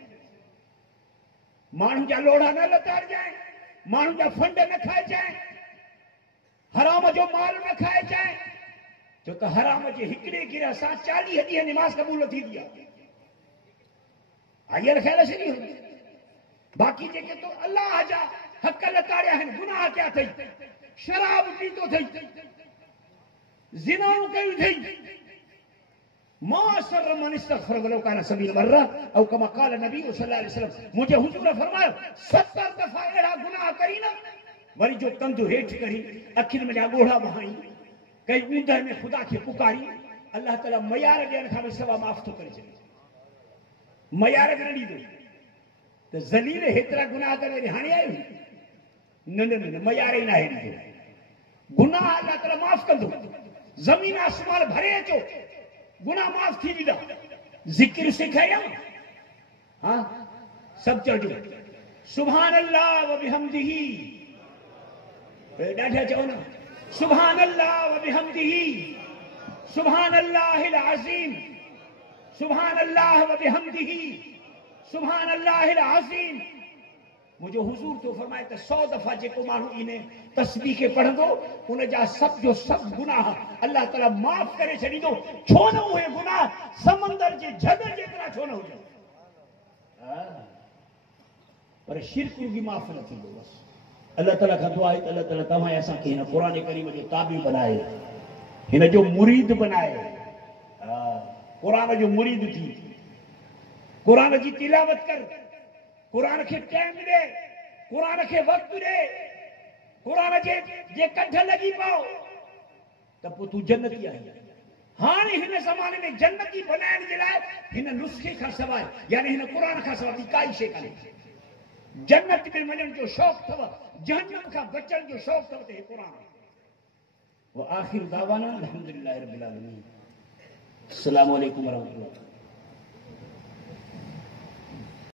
माण्हू जा लोढ़ा न लताड़जांइ, माण्हू जा फंड न खाइजांइ, हराम जो माल न खाइजांइ, छो त हराम जे हिकिड़े गिरह सां 40 ॾींहं निमाज़ क़बूल थींदी आहे। हींअर ख़्याल छॾी बाक़ी जेके तो अल्लाह जा हक़ लताड़िया आहिनि, गुनाह कया अथई, शराब पीतो अथई, ज़िनाऊं कयूं अथई, मासर मन इस्तग़फ़र वलो कान सबील मर्रा औ कमा क़ाल नबी सल्लल्लाहु अलैहि वसल्लम, मुंहिंजे हुजूर फरमायो 70 दफ़ा अहिड़ा गुनाह करी न, वरी जो तंदु हेठि करी, अखियुनि में ॻोढ़ा बहाई, कई ऊंदहि में ख़ुदा खे पुकारी, अल्लाह ताला मयार ॾियण खां बि सवा माफ़ थो करे छॾे। मयार बि न ॾींदो त ज़लील हेतिरा गुनाह करे हाणे आयो न न न, मयार ई न आहे ॾींदो। गुनाह अल्लाह ताला माफ़ कंदो। ज़मीन आसमान भरे अचो, गुनाह माफ़ थी वेंदा। ज़िक्र सिखाया हाँ सब चढ़ो सुभान अल्लाह व बिहम्दिही, ॾाढा चओ न सुभान अल्लाह व बिहम्दिही, सुभान अल्लाहिल अज़ीम, सुभान अल्लाह व बिहम्दिही, सुभान अल्लाहिल अज़ीम। मुझे हुजूर तो फरमाए त 100 दफ़ा जेको माण्हू इन तस्बीह खे पढ़ंदो उन जा सब जो सब गुनाह अल्लाह ताला माफ़ करे छॾींदो। छो न उहे गुनाह समंदर जे झग जेतिरा छो न हुजनि, पर शिरक बि माफ़ न थींदो। बस अल्लाह ताला खां दुआ आहे त अल्लाह ताला तव्हां असांखे हिन क़ुरान करीम जो ताबी बनाए, हिन जो मुरीद बनाए, क़ुरान जो मुरीद थी, क़ुरान जी तिलावत कर, क़ुरान खे टाइम ॾे, क़ुरान खे वक़्तु ॾे, क़ुरान जे कढ लॻी पओ त पोइ तूं जन्नती आहीं। हाणे हिन ज़माने में जन्नती बनाइण जे लाइ हिन नुस्खे खां सवाइ यानी हिन क़ुरान खां सवाइ काई शइ कान्हे। जन्नत में वञण जो शौक़ अथव, जहन्नम खां बचण जो शौक़ अथव त हे क़ुरान। व आखिर दावाना अल्हम्दुलिल्लाहि रब्बिल आलमीन। अस्सलामु अलैकुम व रहमतुल्लाह।